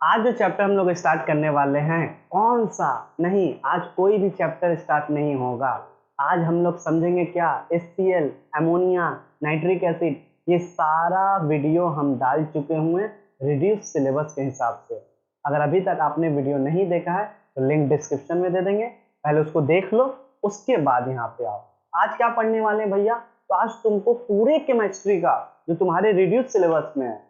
आज जो चैप्टर हम लोग स्टार्ट करने वाले हैं, कौन सा नहीं, आज कोई भी चैप्टर स्टार्ट नहीं होगा। आज हम लोग समझेंगे क्या, HCl, अमोनिया, नाइट्रिक एसिड, ये सारा वीडियो हम डाल चुके हुए रिड्यूस सिलेबस के हिसाब से। अगर अभी तक आपने वीडियो नहीं देखा है तो लिंक डिस्क्रिप्शन में दे देंगे, पहले उसको देख लो, उसके बाद यहाँ पे आओ। आज क्या पढ़ने वाले हैं भैया, तो आज तुमको पूरे केमिस्ट्री का जो तुम्हारे रिड्यूस सिलेबस में है,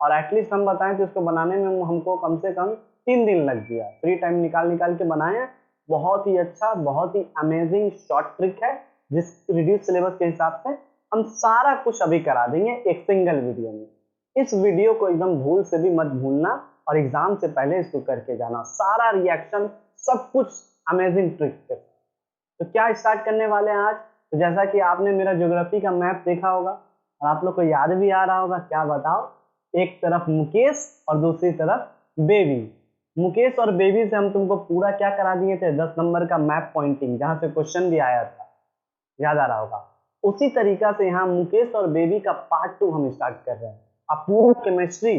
और एटलीस्ट हम बताएं तो इसको बनाने में हमको कम से कम 3 दिन लग गया, फ्री टाइम निकाल के बनाए हैं। बहुत ही अच्छा, बहुत ही अमेजिंग शॉर्ट ट्रिक है, जिस रिड्यूस सिलेबस के हिसाब से हम सारा कुछ अभी करा देंगे एक सिंगल वीडियो में। इस वीडियो को एकदम भूल से भी मत भूलना और एग्जाम से पहले इसको करके जाना, सारा रिएक्शन सब कुछ अमेजिंग ट्रिक के। तो क्या स्टार्ट करने वाले हैं आज, तो जैसा कि आपने मेरा ज्योग्राफी का मैप देखा होगा और आप लोग को याद भी आ रहा होगा, क्या बताओ, एक तरफ मुकेश और दूसरी तरफ बेबी। मुकेश और बेबी से हम तुमको पूरा क्या करा दिए थे, 10 नंबर का मैप पॉइंटिंग, जहां से क्वेश्चन भी आया था, याद आ रहा होगा। उसी तरीका से यहाँ मुकेश और बेबी का पार्ट 2 हम स्टार्ट कर रहे हैं। अब पूरा केमिस्ट्री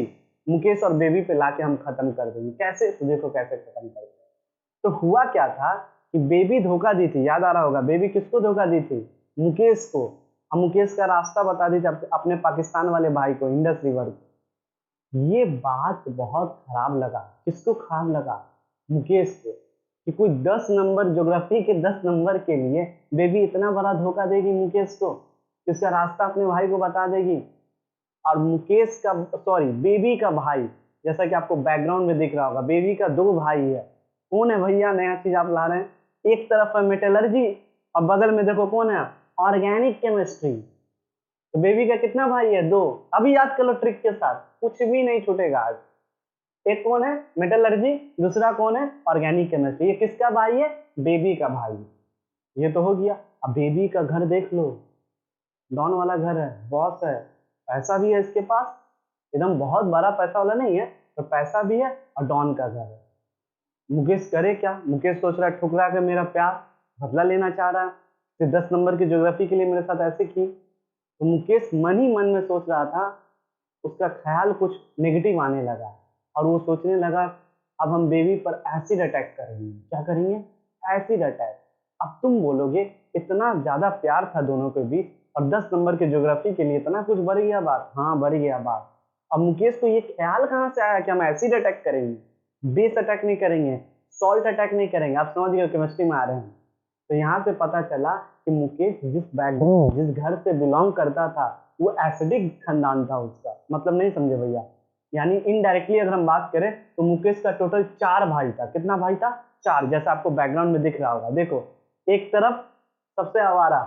मुकेश और बेबी पे लाके हम खत्म कर देंगे। कैसे, तो देखो कैसे खत्म करते हैं। तो हुआ क्या था कि बेबी धोखा दी थी, याद आ रहा होगा, बेबी किसको धोखा दी थी, मुकेश को। अब मुकेश का रास्ता बता दी थी अपने पाकिस्तान वाले भाई को, इंडस रिवर को। ये बात बहुत खराब लगा, किसको खराब लगा, मुकेश को, कि कोई 10 नंबर ज्योग्राफी के 10 नंबर के लिए बेबी इतना बड़ा धोखा देगी मुकेश को, इसका रास्ता अपने भाई को बता देगी। और मुकेश का, सॉरी, बेबी का भाई, जैसा कि आपको बैकग्राउंड में दिख रहा होगा, बेबी का 2 भाई है। कौन है भैया, नया चीज आप ला रहे हैं, एक तरफ है मेटलर्जी और बगल में देखो कौन है, ऑर्गेनिक केमिस्ट्री। तो बेबी का कितना भाई है, 2। अभी याद कर लो ट्रिक के साथ, कुछ भी नहीं छूटेगा आज। एक कौन है, मेटलर्जी, दूसरा कौन है, ऑर्गेनिक केमिस्ट्री। ये किसका भाई है, बेबी का भाई। ये तो हो गया। अब बेबी का घर देख लो, डॉन वाला घर है, बॉस है, पैसा भी है इसके पास, एकदम बहुत बड़ा पैसा वाला नहीं है, तो पैसा भी है और डॉन का घर है। मुकेश करे क्या, मुकेश सोच रहा है ठुकरा के मेरा प्यार बदला लेना चाह रहा है, फिर 10 नंबर की ज्योग्राफी के लिए मेरे साथ ऐसे की। तो मुकेश मन ही मन में सोच रहा था, उसका ख्याल कुछ नेगेटिव आने लगा और वो सोचने लगा अब हम बेबी पर एसिड अटैक करेंगे। क्या करेंगे, एसिड अटैक। अब तुम बोलोगे इतना ज्यादा प्यार था दोनों के बीच और 10 नंबर के ज्योग्राफी के लिए इतना कुछ बढ़ गया बात, हाँ बढ़ गया बात। अब मुकेश को ये ख्याल कहाँ से आया कि हम एसिड अटैक करेंगे, बेस अटैक नहीं करेंगे, सॉल्ट अटैक नहीं करेंगे। आप समझ गए, केमिस्ट्री में आ रहे हैं। तो यहाँ से पता चला कि मुकेश जिस बैकग्राउंड, जिस घर से बिलोंग करता था, वो एसिडिक खानदान था उसका। मतलब नहीं समझे भैया, यानी इनडायरेक्टली अगर हम बात करें तो मुकेश का टोटल 4 भाई था। कितना भाई था, 4, जैसा आपको बैकग्राउंड में दिख रहा होगा। देखो, एक तरफ सबसे आवारा,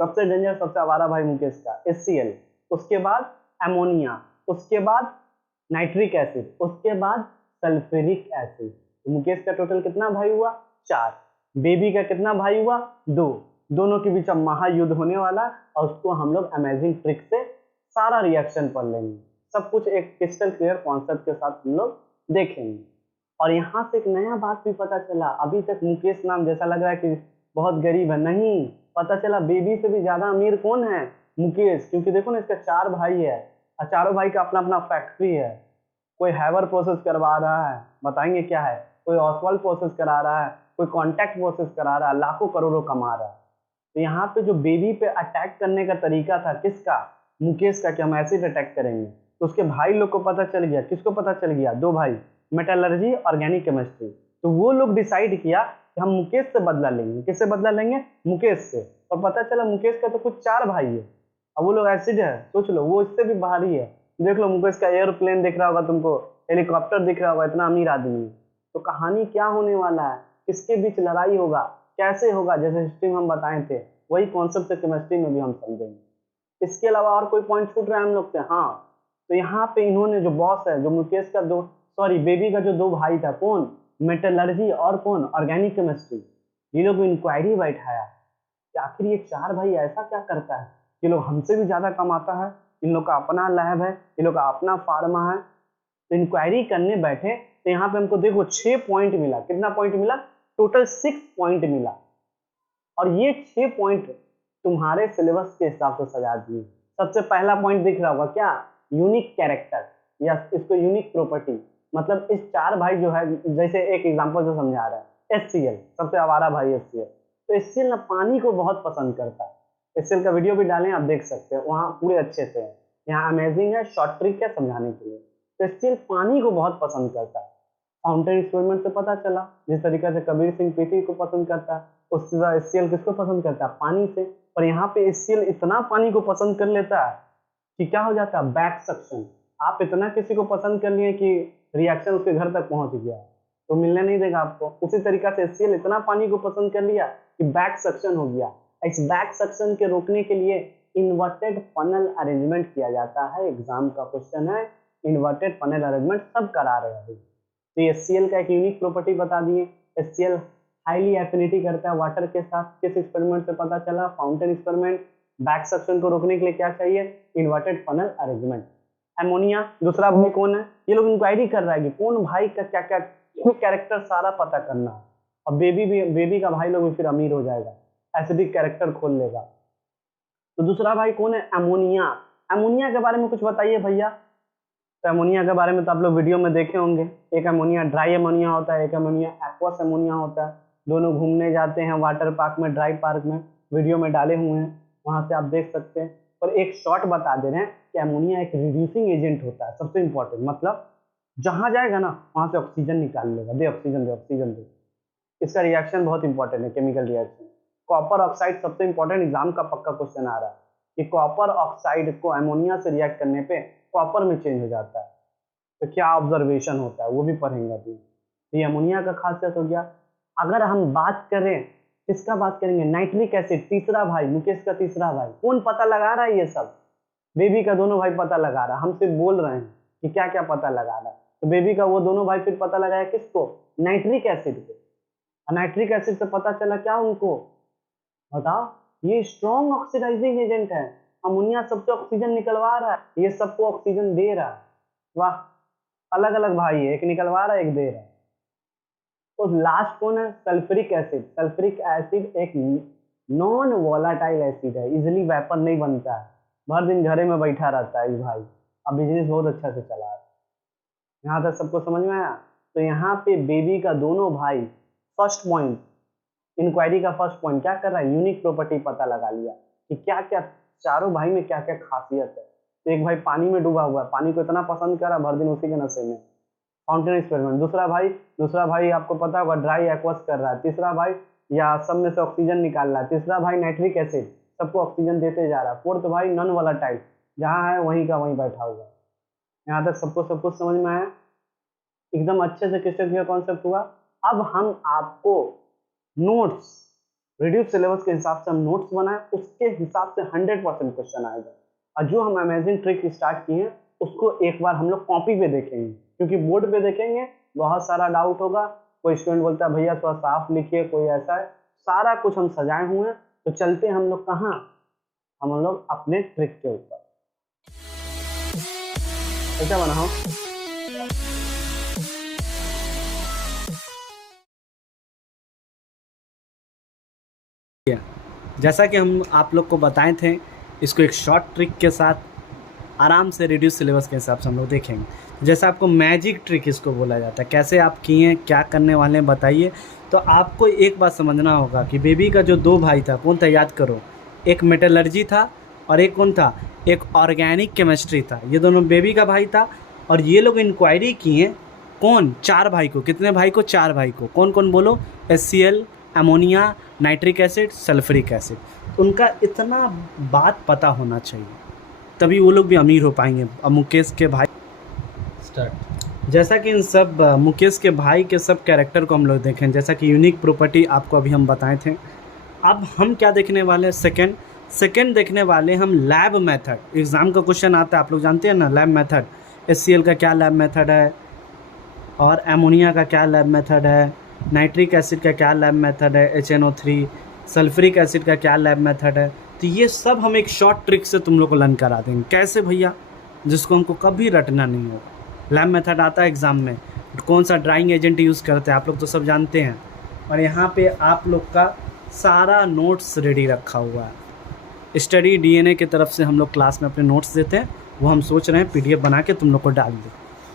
सबसे डेंजर, सबसे आवारा भाई मुकेश का HCl, उसके बाद अमोनिया, उसके बाद नाइट्रिक एसिड, उसके बाद सल्फ्यूरिक एसिड। तो मुकेश का टोटल कितना भाई हुआ, 4। बेबी का कितना भाई हुआ, 2। दोनों के बीच अब महायुद्ध होने वाला और उसको हम लोग अमेजिंग ट्रिक से सारा रिएक्शन पढ़ लेंगे। सब कुछ एक क्रिस्टल क्लियर कॉन्सेप्ट के साथ हम लोग देखेंगे। और यहाँ से एक नया बात भी पता चला, अभी तक मुकेश नाम जैसा लग रहा है कि बहुत गरीब है, नहीं, पता चला बेबी से भी ज्यादा अमीर कौन है, मुकेश। क्योंकि देखो ना, इसका 4 भाई है और चारों भाई का अपना अपना फैक्ट्री है। कोई हैवर प्रोसेस करवा रहा है, बताएंगे क्या है, कोई ऑसवाल्ड प्रोसेस करा रहा है, कोई कॉन्टैक्ट प्रोसेस करा रहा है, लाखों करोड़ों कमा रहा है। तो यहाँ पे जो बेबी पे अटैक करने का तरीका था किसका, मुकेश का, कि हम एसिड अटैक करेंगे। तो उसके भाई लोग को पता चल गया, किसको पता चल गया, 2 भाई, मेटलर्जी, ऑर्गेनिक केमिस्ट्री। तो वो लोग डिसाइड किया कि हम मुकेश से बदला लेंगे। किससे बदला लेंगे, मुकेश से। और पता चला मुकेश का तो कुछ 4 भाई है और वो लोग एसिड है, सोच लो, वो इससे भी भारी है। देख लो, मुकेश का एयरप्लेन दिख रहा होगा तुमको, हेलीकॉप्टर दिख रहा होगा, इतना अमीर आदमी है। तो कहानी क्या होने वाला है, किसके बीच लड़ाई होगा, कैसे होगा, जैसे हिस्ट्री में हम बताए थे, वही कॉन्सेप्ट से केमिस्ट्री में भी हम समझेंगे। इसके अलावा और कोई पॉइंट छूट रहा है हम लोग से, हाँ। तो यहाँ पे इन्होंने, जो बॉस है, जो मुकेश का बेबी का जो 2 भाई था, कौन, मेटलर्जी और कौन, ऑर्गेनिक केमिस्ट्री, ये लोग इंक्वायरी बैठाया कि आखिर ये 4 भाई ऐसा क्या करता है, ये लोग हमसे भी ज्यादा कमाता है, इन लोग का अपना लैब है, इन लोग का अपना फार्मा है। तो इंक्वायरी करने बैठे तो यहाँ पे हमको देखो 6 पॉइंट मिला। कितना पॉइंट मिला, टोटल 6 पॉइंट मिला। और ये 6 पॉइंट तुम्हारे सिलेबस के हिसाब से सजा दिए। सबसे पहला पॉइंट दिख रहा होगा क्या, यूनिक कैरेक्टर, या इसको यूनिक प्रॉपर्टी। मतलब इस 4 भाई जो है, जैसे एक एग्जांपल से समझा रहा है, HCl सबसे आवारा भाई HCl। तो HCl ना पानी को बहुत पसंद करता है। HCl का वीडियो भी डालें, आप देख सकते हैं, वहाँ पूरे अच्छे से है। यहाँ अमेजिंग है, शॉर्ट ट्रिक है समझाने के लिए। तो HCl पानी को बहुत पसंद करता है। फाउंटेन एक्सपेरिमेंट से पता चला, जिस तरीके से कबीर सिंह पृथ्वी को पसंद करता है, उससे ज़्यादा HCl किसको पसंद करता है? पानी से। पर यहाँ पे HCl इतना पानी को पसंद कर लेता है कि क्या हो जाता है? Back suction. आप इतना किसी को पसंद कर लिए कि रिएक्शन उसके घर तक पहुंच गया, तो मिलने नहीं देगा आपको। उसी तरीका से HCl इतना पानी को पसंद कर लिया कि बैक सक्शन हो गया। इस बैक सक्शन के रोकने के लिए इन्वर्टेड फनल अरेंजमेंट किया जाता है। एग्जाम का क्वेश्चन है, इन्वर्टेड फनल अरेंजमेंट सब करा रहे हैं। तो HCl का एक यूनिक प्रॉपर्टी बता दिए। HCl हाईली एफिनिटी करता है वाटर के साथ। किस एक्सपेरिमेंट से पता चला? Fountain experiment. बैक सक्शन को रोकने के लिए क्या चाहिए? Inverted funnel arrangement. अमोनिया दूसरा भाई कौन है? ये लोग इंक्वायरी कर रहा है कि कौन भाई का क्या क्या कैरेक्टर सारा पता करना है। अब बेबी का भाई लोग भी फिर अमीर हो जाएगा, एसिडिक कैरेक्टर खोल लेगा। तो दूसरा भाई कौन है? अमोनिया। अमोनिया के बारे में कुछ बताइए भैया। तो अमोनिया के बारे में तो आप लोग वीडियो में देखे होंगे। एक अमोनिया ड्राई अमोनिया होता है, एक अमोनिया एक्वस अमोनिया होता है। दोनों घूमने जाते हैं वाटर पार्क में, ड्राई पार्क में, वीडियो में डाले हुए हैं, वहां से आप देख सकते हैं। और एक शॉर्ट बता दे रहे हैं कि अमोनिया एक रिड्यूसिंग एजेंट होता है, सबसे इंपॉर्टेंट। मतलब जहां जाएगा ना वहां से ऑक्सीजन निकाल लेगा। दे ऑक्सीजन, दे ऑक्सीजन दे। इसका रिएक्शन बहुत इंपॉर्टेंट है, केमिकल रिएक्शन। कॉपर ऑक्साइड सबसे इंपॉर्टेंट, एग्जाम का पक्का क्वेश्चन आ रहा है कि कॉपर ऑक्साइड को अमोनिया से रिएक्ट करने पे कॉपर में चेंज हो जाता है। तो क्या ऑब्जर्वेशन होता है वो भी पढ़ेंगे अभी। तो ये अमोनिया का खासियत हो गया। अगर हम बात करें, किसका बात करेंगे? नाइट्रिक एसिड, तीसरा भाई, मुकेश का तीसरा भाई। कौन पता लगा रहा है ये सब? बेबी का दोनों भाई पता लगा रहा है। हमसे बोल रहे हैं कि क्या क्या पता लगा रहा है। तो बेबी का वो दोनों भाई फिर पता लगाया किसको? नाइट्रिक एसिड को। नाइट्रिक एसिड से पता चला क्या उनको? बताओ, ये स्ट्रॉन्ग ऑक्सीडाइजिंग एजेंट है। अमोनिया सबसे ऑक्सीजन निकलवा रहा है, ये सबको ऑक्सीजन दे रहा है। वाह, अलग अलग भाई है, एक निकलवा रहा है, एक दे रहा है। तो लास्ट कौन है? Sulphuric acid. सल्फ्यूरिक एसिड एक नॉन वोलाटाइल एसिड है, इजिली वेपर नहीं बनता है, भर दिन घरे में बैठा रहता है ये भाई। अब बिजनेस बहुत अच्छा से चला है। यहाँ तक सबको समझ में आया? तो यहाँ पे बेबी का दोनों भाई, फर्स्ट पॉइंट इंक्वायरी का फर्स्ट पॉइंट क्या कर रहा है? यूनिक प्रॉपर्टी पता लगा लिया कि क्या क्या चारों भाई में क्या क्या खासियत है। तो एक भाई पानी में डूबा हुआ है, पानी को इतना पसंद कर रहा है, भर दिन उसी के नशे में। Fountain experiment. दूसरा भाई आपको पता होगा ड्राई एक्वस कर रहा है। तीसरा भाई या सब में से ऑक्सीजन निकाल रहा है। तीसरा भाई नाइट्रिक एसिड, सबको ऑक्सीजन देते जा रहा है। फोर्थ भाई नॉन वोलेटाइल, जहाँ है वहीं का वहीं बैठा हुआ है। यहाँ तक सबको सब कुछ समझ में आया? एकदम अच्छे से क्रिस्टल क्लियर कॉन्सेप्ट हुआ। अब हम आपको नोट्स, रिड्यूस सिलेबस के हिसाब से हम नोट्स बनाए, उसके हिसाब से 100% क्वेश्चन आएगा। और जो हम अमेजिंग ट्रिक स्टार्ट किए हैं उसको एक बार हम लोग कॉपी पे देखेंगे, क्योंकि बोर्ड पे देखेंगे बहुत सारा डाउट होगा। कोई स्टूडेंट बोलता है भैया थोड़ा साफ लिखिए, कोई ऐसा है। सारा कुछ हम सजाए हुए हैं। तो चलते हैं हम लोग कहाँ? हम लोग अपने ट्रिक के ऊपर। ऐसा बनाओ। जैसा कि हम आप लोग को बताए थे, इसको एक शॉर्ट ट्रिक के साथ आराम से रिड्यूस सिलेबस के हिसाब से हम लोग देखेंगे। जैसा आपको मैजिक ट्रिक इसको बोला जाता है, कैसे आप किए, क्या करने वाले हैं बताइए। तो आपको एक बात समझना होगा कि बेबी का जो 2 भाई था, कौन था याद करो? एक मेटलर्जी था और एक कौन था? एक ऑर्गेनिक केमिस्ट्री था। ये दोनों बेबी का भाई था। और ये लोग इंक्वायरी किए कौन? 4 भाई को। कितने भाई को? 4 भाई को। कौन कौन बोलो? HCl, ammonia, nitric acid, sulphuric acid. उनका इतना बात पता होना चाहिए, तभी वो लोग भी अमीर हो पाएंगे। अब मुकेश के भाई स्टार्ट। जैसा कि इन सब मुकेश के भाई के सब कैरेक्टर को हम लोग देखें, जैसा कि यूनिक प्रॉपर्टी आपको अभी हम बताए थे। अब हम क्या देखने वाले हैं? सेकेंड देखने वाले हम लैब मेथड। एग्ज़ाम का क्वेश्चन आता है, आप लोग जानते हैं ना लैब मेथड। HCl का क्या लैब मेथड है, और अमोनिया का क्या लैब मेथड है, नाइट्रिक एसिड का क्या लैब मेथड है, HNO3, सल्फ्यूरिक एसिड का क्या लैब मेथड है। तो ये सब हम एक शॉर्ट ट्रिक से तुम लोग को लर्न करा देंगे। कैसे भैया? जिसको हमको कभी रटना नहीं होगा। लैब मेथड आता है एग्ज़ाम में, कौन सा ड्राइंग एजेंट यूज़ करते हैं आप लोग तो सब जानते हैं। और यहाँ पे आप लोग का सारा नोट्स रेडी रखा हुआ है। स्टडी DNA की तरफ से हम लोग क्लास में अपने नोट्स देते हैं, वो हम सोच रहे हैं PDF बना के तुम लोग को डाल दें।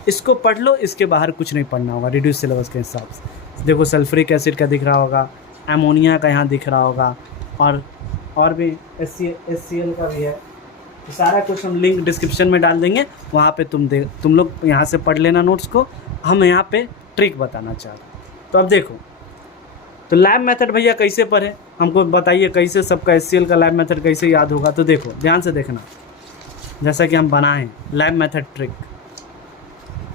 इसको पढ़ लो, इसके बाहर कुछ नहीं पढ़ना होगा रिड्यूस सिलेबस के हिसाब से। देखो सल्फ्यूरिक एसिड का दिख रहा होगा, अमोनिया का यहाँ दिख रहा होगा, और भी HCl का भी है। तो सारा कुछ हम लिंक डिस्क्रिप्शन में डाल देंगे, वहाँ पे तुम लोग यहाँ से पढ़ लेना नोट्स को। हम यहाँ पे ट्रिक बताना चाह रहे हैं। तो अब देखो, तो लैब मेथड भैया कैसे पढ़े, हमको बताइए कैसे सबका HCl का लैब मेथड कैसे याद होगा। तो देखो ध्यान से देखना, जैसा कि हम बनाएं लैब मेथड ट्रिक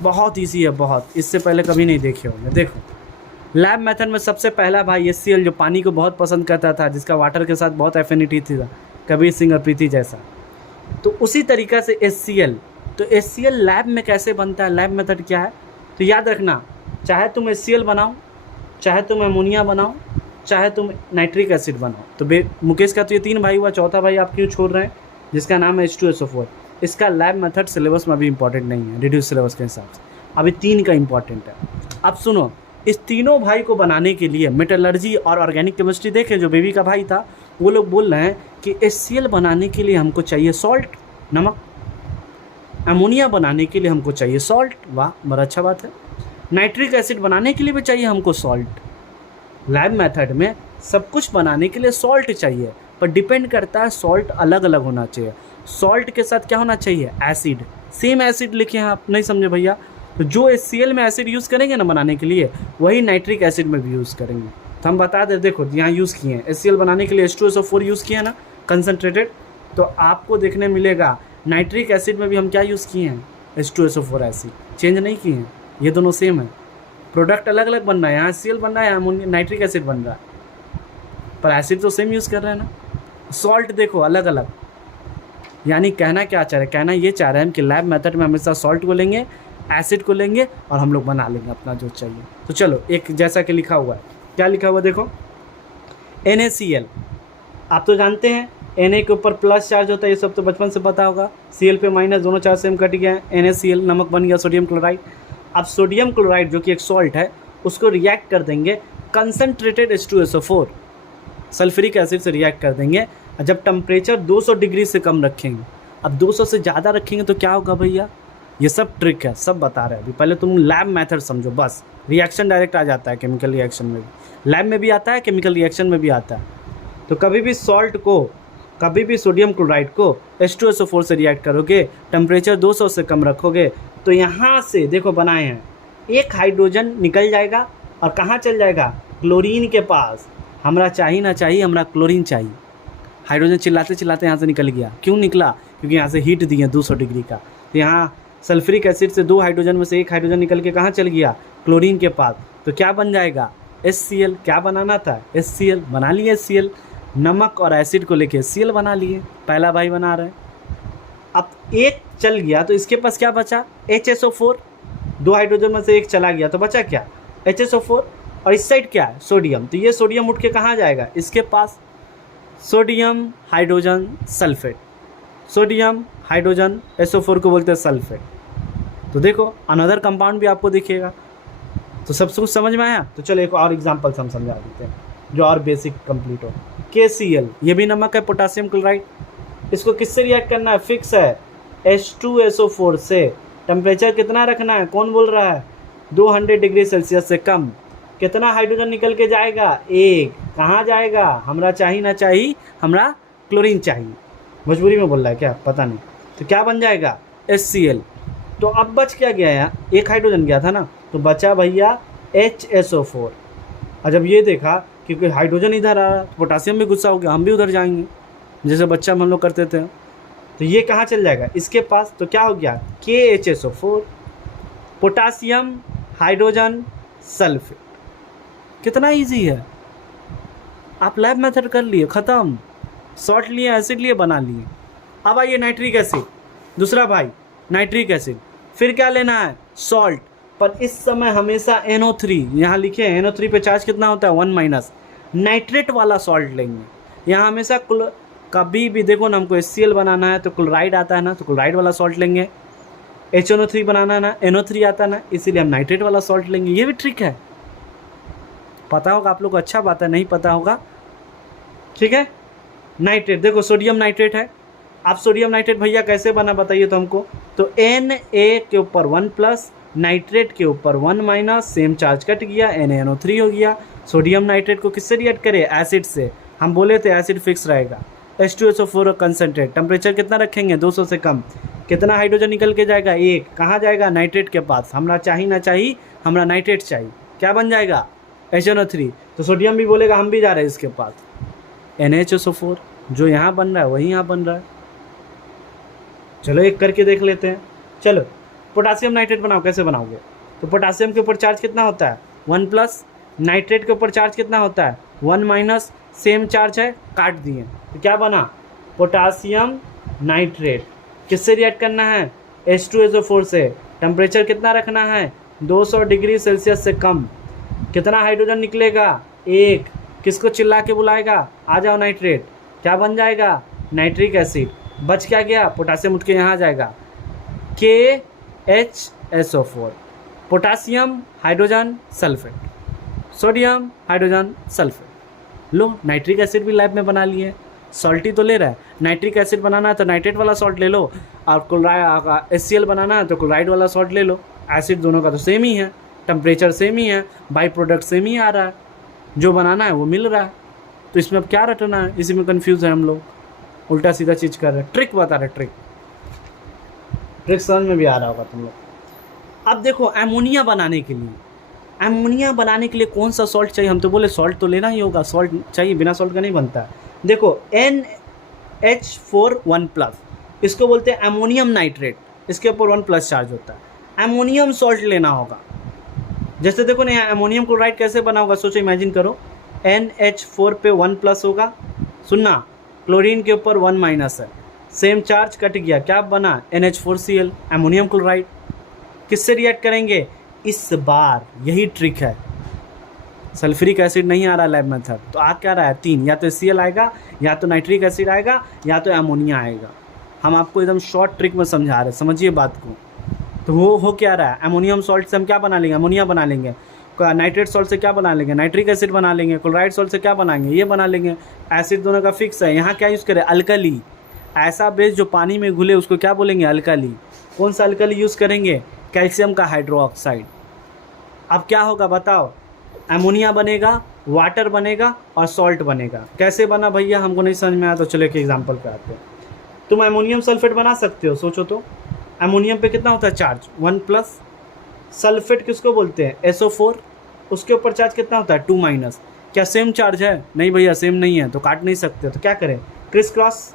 बहुत ईजी है, बहुत, इससे पहले कभी नहीं देखे होंगे। देखो लैब मेथड में सबसे पहला भाई HCl, जो पानी को बहुत पसंद करता था, जिसका वाटर के साथ बहुत एफिनिटी थी, कबीर सिंह और प्रीति जैसा, तो उसी तरीक़ा से HCl। तो HCl लैब में कैसे बनता है, लैब मेथड क्या है, तो याद रखना, चाहे तुम HCl बनाओ, चाहे तुम अमोनिया बनाओ, चाहे तुम नाइट्रिक एसिड बनाओ। तो मुकेश का तो ये 3 भाई हुआ, चौथा भाई आप क्यों छोड़ रहे हैं, जिसका नाम है H2SO4। इसका लैब मेथड सिलेबस में अभी इंपॉर्टेंट नहीं है रिड्यूस सिलेबस के हिसाब से, अभी 3 का इंपॉर्टेंट है। अब सुनो, इस तीनों भाई को बनाने के लिए मेटलर्जी और ऑर्गेनिक केमिस्ट्री देखे, जो बेबी का भाई था, वो लोग बोल रहे हैं कि HCl बनाने के लिए हमको चाहिए सॉल्ट, नमक, अमोनिया बनाने के लिए हमको चाहिए सॉल्ट, वाह बड़ा अच्छा बात है, नाइट्रिक एसिड बनाने के लिए भी चाहिए हमको सॉल्ट। लैब मेथड में सब कुछ बनाने के लिए सॉल्ट चाहिए, पर डिपेंड करता है सॉल्ट अलग अलग होना चाहिए। सॉल्ट के साथ क्या होना चाहिए, एसिड, सेम एसिड लिखे हैं आप, नहीं समझे भैया। तो जो HCl में एसिड यूज़ करेंगे ना बनाने के लिए, वही नाइट्रिक एसिड में भी यूज़ करेंगे। तो हम बता दें, देखो यहाँ यूज़ किए हैं HCl बनाने के लिए H2SO4 यूज़ किया ना कंसनट्रेटेड, तो आपको देखने मिलेगा नाइट्रिक एसिड में भी हम क्या यूज़ किए हैं, H2SO4 एसिड, चेंज नहीं किए हैं, ये दोनों सेम है। प्रोडक्ट अलग अलग बन रहा है, यहाँ HCl बन रहा है, यहाँ नाइट्रिक एसिड बन रहा है, पर एसिड तो सेम यूज़ कर रहे हैं ना। सॉल्ट देखो अलग अलग, यानी कहना क्या चाह रहे हैं, कहना ये चाह रहे हैं कि लैब मेथड में हमेशा सॉल्ट को लेंगे, एसिड को लेंगे, और हम लोग बना लेंगे अपना जो चाहिए। तो चलो एक जैसा कि लिखा हुआ है, क्या लिखा हुआ है देखो, NaCl, आप तो जानते हैं Na के ऊपर प्लस चार्ज होता है, ये सब तो बचपन से पता होगा, Cl पे माइनस, दोनों चार्ज सेम कट गया है, NaCl, नमक बन गया सोडियम क्लोराइड। अब सोडियम क्लोराइड जो कि एक सॉल्ट है, उसको रिएक्ट कर देंगे कंसनट्रेटेड H2SO4 सल्फ्यूरिक एसिड से रिएक्ट कर देंगे। जब टेम्परेचर 200 डिग्री से कम रखेंगे, अब 200 से ज़्यादा रखेंगे तो क्या होगा भैया, ये सब ट्रिक है, सब बता रहे हैं अभी, पहले तुम लैब मेथड समझो बस। रिएक्शन डायरेक्ट आ जाता है केमिकल रिएक्शन में भी, लैब में भी आता है, केमिकल रिएक्शन में भी आता है। तो कभी भी सॉल्ट को, कभी भी सोडियम क्लोराइड को H2SO4 से रिएक्ट करोगे, टेम्परेचर 200 से कम रखोगे, तो यहाँ से देखो बनाए हैं, एक हाइड्रोजन निकल जाएगा और कहाँ चल जाएगा, क्लोरीन के पास। हमरा चाहिए ना चाहिए, हमरा क्लोरीन चाहिए। हाइड्रोजन चिल्लाते चिल्लाते यहाँ से निकल गया, क्यों निकला, क्योंकि यहाँ से हीट दिए 200 डिग्री का। तो यहाँ सल्फ्यूरिक एसिड से 2 हाइड्रोजन में से एक हाइड्रोजन निकल के कहाँ चल गया, क्लोरीन के पास। तो क्या बन जाएगा, HCl। क्या बनाना था, HCl, बना लिए HCl। नमक और एसिड को लेके HCl बना लिए, पहला भाई बना रहे हैं। अब एक चल गया तो इसके पास क्या बचा, HSO4, 2 हाइड्रोजन में से एक चला गया तो बचा क्या, HSO4, और इस साइड क्या है, सोडियम। तो ये सोडियम उठ के कहाँ जाएगा, इसके पास, sodium hydrogen sulphate, sodium hydrogen SO4 को बोलते हैं सल्फेट। तो देखो अनदर कंपाउंड भी आपको दिखेगा। तो सब कुछ समझ में आया। तो चलो एक और एग्जांपल हम समझा देते हैं जो और बेसिक कंप्लीट हो। KCl, ये भी नमक है, पोटासियम क्लोराइड। इसको किससे रिएक्ट करना है, फिक्स है, H2SO4 से। टेम्परेचर कितना रखना है, कौन बोल रहा है, 200 डिग्री सेल्सियस से कम। कितना हाइड्रोजन निकल के जाएगा, एक। कहाँ जाएगा, हमरा चाहिए ना चाहिए, हमरा क्लोरीन चाहिए। भोजपुरी में बोल रहा है क्या, पता नहीं। तो क्या बन जाएगा, HCl। तो अब बच क्या गया यार, एक हाइड्रोजन गया था ना, तो बचा भैया HSO4। और जब ये देखा क्योंकि हाइड्रोजन इधर आ रहा, तो पोटासियम भी गुस्सा हो गया, हम भी उधर जाएंगे, जैसे बच्चा में हम लोग करते थे। तो ये कहाँ चल जाएगा, इसके पास। तो क्या हो गया, KHSO4, पोटासियम हाइड्रोजन सल्फेट। कितना इजी है, आप लैब मेथड कर लिए, ख़त्म। सॉल्ट लिए, एसिड लिए, बना लिए। अब आइए नाइट्रिक एसिड, दूसरा भाई नाइट्रिक एसिड। फिर क्या लेना है, सॉल्ट। पर इस समय हमेशा NO3, यहाँ लिखे हैं NO3 पे चार्ज कितना होता है, 1-। नाइट्रेट वाला सॉल्ट लेंगे। यहाँ हमेशा कभी भी देखो ना, हमको HCl बनाना है तो क्लोराइड आता है ना, तो क्लोराइड वाला सॉल्ट लेंगे। HNO3 बनाना है ना, NO3 आता है ना, इसीलिए हम नाइट्रेट वाला सॉल्ट लेंगे। ये भी ट्रिक है, पता होगा आप लोग को, अच्छा बात है, नहीं पता होगा ठीक है। नाइट्रेट देखो, सोडियम नाइट्रेट है। आप सोडियम नाइट्रेट भैया कैसे बना बताइए तो हमको। तो Na के ऊपर 1+, नाइट्रेट के ऊपर 1 माइनस, सेम चार्ज कट गया, NaNO3 हो गया। सोडियम नाइट्रेट को किससे रिएक्ट करे? एसिड से। हम बोले थे एसिड फिक्स रहेगा। H2SO4 कंसनट्रेट, टेम्परेचर कितना रखेंगे? 200 से कम। कितना हाइड्रोजन निकल के जाएगा? 1। कहाँ जाएगा? नाइट्रेट के पास। हमरा चाहिए ना चाहिए, हमरा नाइट्रेट चाहिए, क्या बन जाएगा? HNO3। तो सोडियम भी बोलेगा हम भी जा रहे हैं इसके पास। NaHSO4 जो यहाँ बन रहा है वही यहाँ बन रहा है। चलो एक करके देख लेते हैं। चलो पोटासियम नाइट्रेट बनाओ, कैसे बनाओगे? तो पोटासियम के ऊपर चार्ज कितना होता है? 1+। नाइट्रेट के ऊपर चार्ज कितना होता है? 1-। सेम चार्ज है, काट दिए तो क्या बना? Potassium nitrate. किससे रिएक्ट करना है? H2SO4 से। टेम्परेचर कितना रखना है? 200 डिग्री सेल्सियस से कम। कितना हाइड्रोजन निकलेगा? 1। किसको चिल्ला के बुलाएगा? आ जाओ नाइट्रेट। क्या बन जाएगा? Nitric acid. बच क्या गया? पोटासियम उठ के यहाँ आ जाएगा, KHSO4। Potassium hydrogen sulphate, sodium hydrogen sulphate. लो नाइट्रिक एसिड भी लैब में बना लिए। सॉल्टी तो ले रहा है, नाइट्रिक एसिड बनाना है तो नाइट्रेट वाला सॉल्ट ले लो, और क्लोराइड HCl बनाना है तो क्लोराइड वाला सॉल्ट ले लो। एसिड दोनों का तो सेम ही है, टेम्परेचर सेम ही है, बाई प्रोडक्ट सेम ही आ रहा है, जो बनाना है वो मिल रहा है। तो इसमें अब क्या रटना है? इसी में कंफ्यूज है हम लोग, उल्टा सीधा चीज़ कर रहे हैं। ट्रिक बता रहे, ट्रिक समझ में भी आ रहा होगा तुम लोग। अब देखो अमोनिया बनाने के लिए, कौन सा सॉल्ट चाहिए? हम तो बोले सॉल्ट तो लेना ही होगा, सॉल्ट चाहिए, बिना सॉल्ट का नहीं बनता। देखो NH4 1+, इसको बोलते हैं अमोनियम नाइट्रेट, इसके ऊपर 1+ चार्ज होता है। अमोनियम सॉल्ट लेना होगा। जैसे देखो ना, यहाँ अमोनियम क्लोराइड कैसे बना होगा? सोचो, इमेजिन करो, NH4 पे 1+ होगा, सुनना, क्लोरीन के ऊपर 1- है, सेम चार्ज कट गया, क्या बना? NH4Cl, ammonium chloride. किससे रिएक्ट करेंगे? इस बार यही ट्रिक है, सल्फ्यूरिक एसिड नहीं आ रहा लैब मेथड, तो आ क्या रहा है? 3, या तो HCl आएगा, या तो नाइट्रिक एसिड आएगा, या तो अमोनिया आएगा। हम आपको एकदम शॉर्ट ट्रिक में समझा रहे हैं, समझिए बात को। तो वो हो क्या रहा है? अमोनियम सॉल्ट से हम क्या बना लेंगे? अमोनिया बना लेंगे। नाइट्रेट सॉल्ट से क्या बना लेंगे? नाइट्रिक एसिड बना लेंगे। क्लोराइड सॉल्ट से क्या बनाएंगे? ये बना लेंगे। एसिड दोनों का फिक्स है। यहाँ क्या यूज़ करें? अल्कली। ऐसा बेस जो पानी में घुले उसको क्या बोलेंगे? अल्कली। कौन सा अल्कली यूज़ करेंगे? कैल्शियम का हाइड्रोक्साइड। अब क्या होगा बताओ? अमोनिया बनेगा, वाटर बनेगा और सॉल्ट बनेगा। कैसे बना भैया? हमको नहीं समझ में आया, तो चलो एक एग्जांपल पे आते हैं। तुम अमोनियम सल्फेट बना सकते हो, सोचो तो। अमोनियम पे कितना होता है चार्ज? 1+। सल्फेट किसको बोलते हैं? SO4, उसके ऊपर चार्ज कितना होता है? 2-। क्या सेम चार्ज है? नहीं भैया सेम नहीं है, तो काट नहीं सकते, तो क्या करें? Criss cross.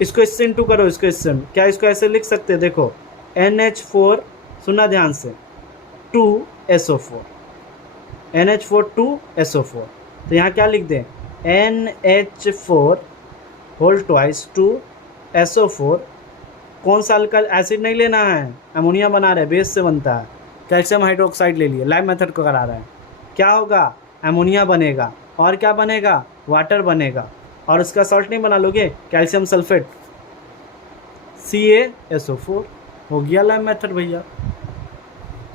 इसको इससे इंटू करो, इसको इससे। क्या इसको ऐसे लिख सकते हैं? देखो NH4, सुनना ध्यान से, 2SO4, NH4 2SO4। तो यहाँ क्या लिख दें? NH4 whole twice 2SO4। कौन सा अल्कल एसिड नहीं लेना है, अमोनिया बना रहे, बेस से बनता है। कैल्शियम हाइड्रोक्साइड ले लिए, लैब मेथड को करा रहा है। क्या होगा? अमोनिया बनेगा, और क्या बनेगा? वाटर बनेगा, और उसका सॉल्ट नहीं बना लोगे? Calcium sulphate, CaSO4। हो गया लैब मेथड भैया।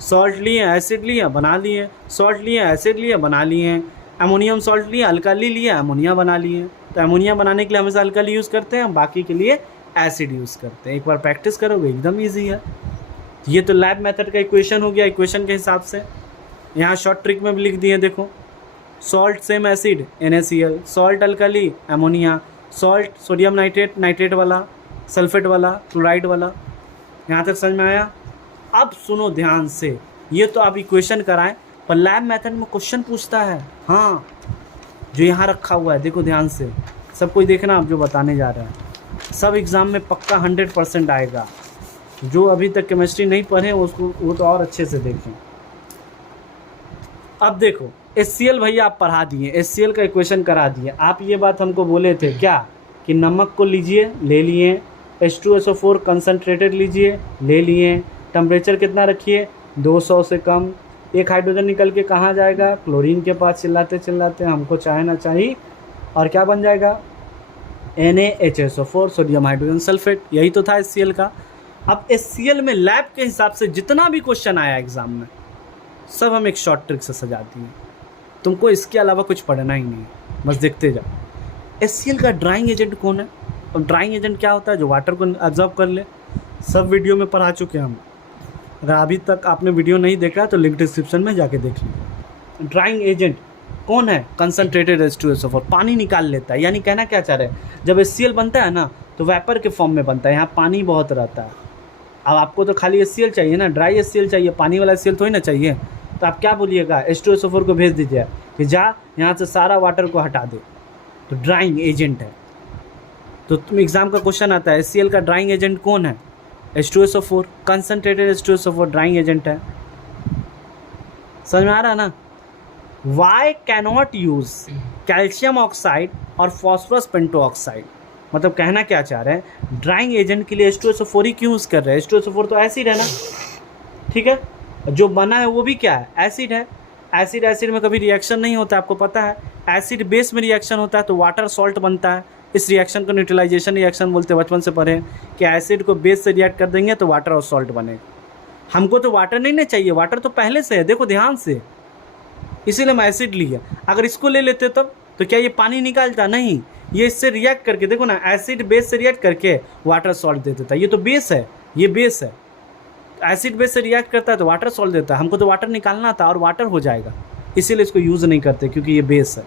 सॉल्ट लिए, एसिड लिए, बना लिए, सॉल्ट लिए, एसिड लिए, बना लिए, अमोनियम सॉल्ट लिए, अल्कली लिए, अमोनिया बना लिए। तो अमोनिया बनाने के लिए हमेशा अल्कली यूज़ करते हैं, बाकी के लिए एसिड यूज़ करते हैं। एक बार प्रैक्टिस करोगे एकदम ईजी है। ये तो लैब मेथड का इक्वेशन हो गया। इक्वेशन के हिसाब से यहाँ शॉर्ट ट्रिक में भी लिख दिए, देखो, salt same acid NaCl, salt alkali ammonia, salt sodium nitrate, nitrate वाला, सल्फेट वाला, क्लोराइड वाला। यहाँ तक समझ में आया? अब सुनो ध्यान से, ये तो आप इक्वेशन कराएं, पर लैब मेथड में क्वेश्चन पूछता है। हाँ, जो यहाँ रखा हुआ है देखो ध्यान से, सब कोई देखना आप जो बताने जा रहे हैं, सब एग्ज़ाम में पक्का 100% आएगा। जो अभी तक केमिस्ट्री नहीं पढ़े उसको वो तो और अच्छे से देखें। अब देखो HCl भैया आप पढ़ा दिए, HCl का इक्वेशन करा दिए। आप ये बात हमको बोले थे क्या कि नमक को लीजिए, ले लिए, H2SO4 कंसनट्रेटेड लीजिए, ले लिए, टेम्परेचर कितना रखिए? 200 से कम। एक हाइड्रोजन निकल के कहाँ जाएगा? क्लोरीन के पास। चिल्लाते चिल्लाते हमको चाहे ना चाहिए, और क्या बन जाएगा? NaHSO4, sodium hydrogen sulphate. यही तो था HCl का। अब HCl में लैब के हिसाब से जितना भी क्वेश्चन आया एग्जाम में, सब हम एक शॉर्ट ट्रिक से सजा दिए। तुमको इसके अलावा कुछ पढ़ना ही नहीं, बस देखते जाओ। HCl का ड्राइंग एजेंट कौन है? और ड्राइंग एजेंट क्या होता है? जो वाटर को एब्जॉर्ब कर ले। सब वीडियो में पढ़ा चुके हैं हम। अगर अभी तक आपने वीडियो नहीं देखा तो लिंक डिस्क्रिप्शन में जाके देख लीजिए। ड्राइंग एजेंट कौन है? कंसनट्रेटेड H2SO4, पानी निकाल लेता है। यानी कहना क्या चाह रहे हैं, जब HCl बनता है ना तो वेपर के फॉर्म में बनता है, यहाँ पानी बहुत रहता है। अब आपको तो खाली HCl चाहिए ना, ड्राई HCl चाहिए, पानी वाला HCl थोड़ी ना चाहिए। तो आप क्या बोलिएगा, H2SO4 को भेज दीजिए कि जा यहाँ से सारा वाटर को हटा दे, तो ड्राइंग एजेंट है। तो तुम एग्ज़ाम का क्वेश्चन आता है HCl का ड्राइंग एजेंट कौन है? H2SO4, concentrated H2SO4 drying agent है। समझ में आ रहा ना? Why cannot use calcium oxide और फॉस्फोरस पेंटोऑक्साइड, मतलब कहना क्या चाह रहे हैं, ड्राइंग एजेंट के लिए H2SO4 ही क्यों यूज़ कर रहे हैं? H2SO4 तो एसिड है ना, ठीक है, जो बना है वो भी क्या है, एसिड है। एसिड में कभी रिएक्शन नहीं होता, आपको पता है। एसिड बेस में रिएक्शन होता है तो वाटर सॉल्ट बनता है। इस रिएक्शन को न्यूट्रलाइजेशन रिएक्शन बोलते हैं, बचपन से पढ़े कि एसिड को बेस से रिएक्ट कर देंगे तो वाटर और सॉल्ट बनेगा। हमको तो वाटर नहीं ना चाहिए, वाटर तो पहले से है, देखो ध्यान से, इसीलिए हम एसिड लिए। अगर इसको ले लेते तब तो क्या ये पानी निकालता? नहीं, ये इससे रिएक्ट करके, देखो ना, एसिड बेस से रिएक्ट करके वाटर सॉल्ट दे देता है। ये तो बेस है, ये बेस है, एसिड बेस से रिएक्ट करता है तो वाटर सॉल्ट देता है। हमको तो वाटर निकालना था और वाटर हो जाएगा, इसीलिए इसको यूज़ नहीं करते, क्योंकि ये बेस है,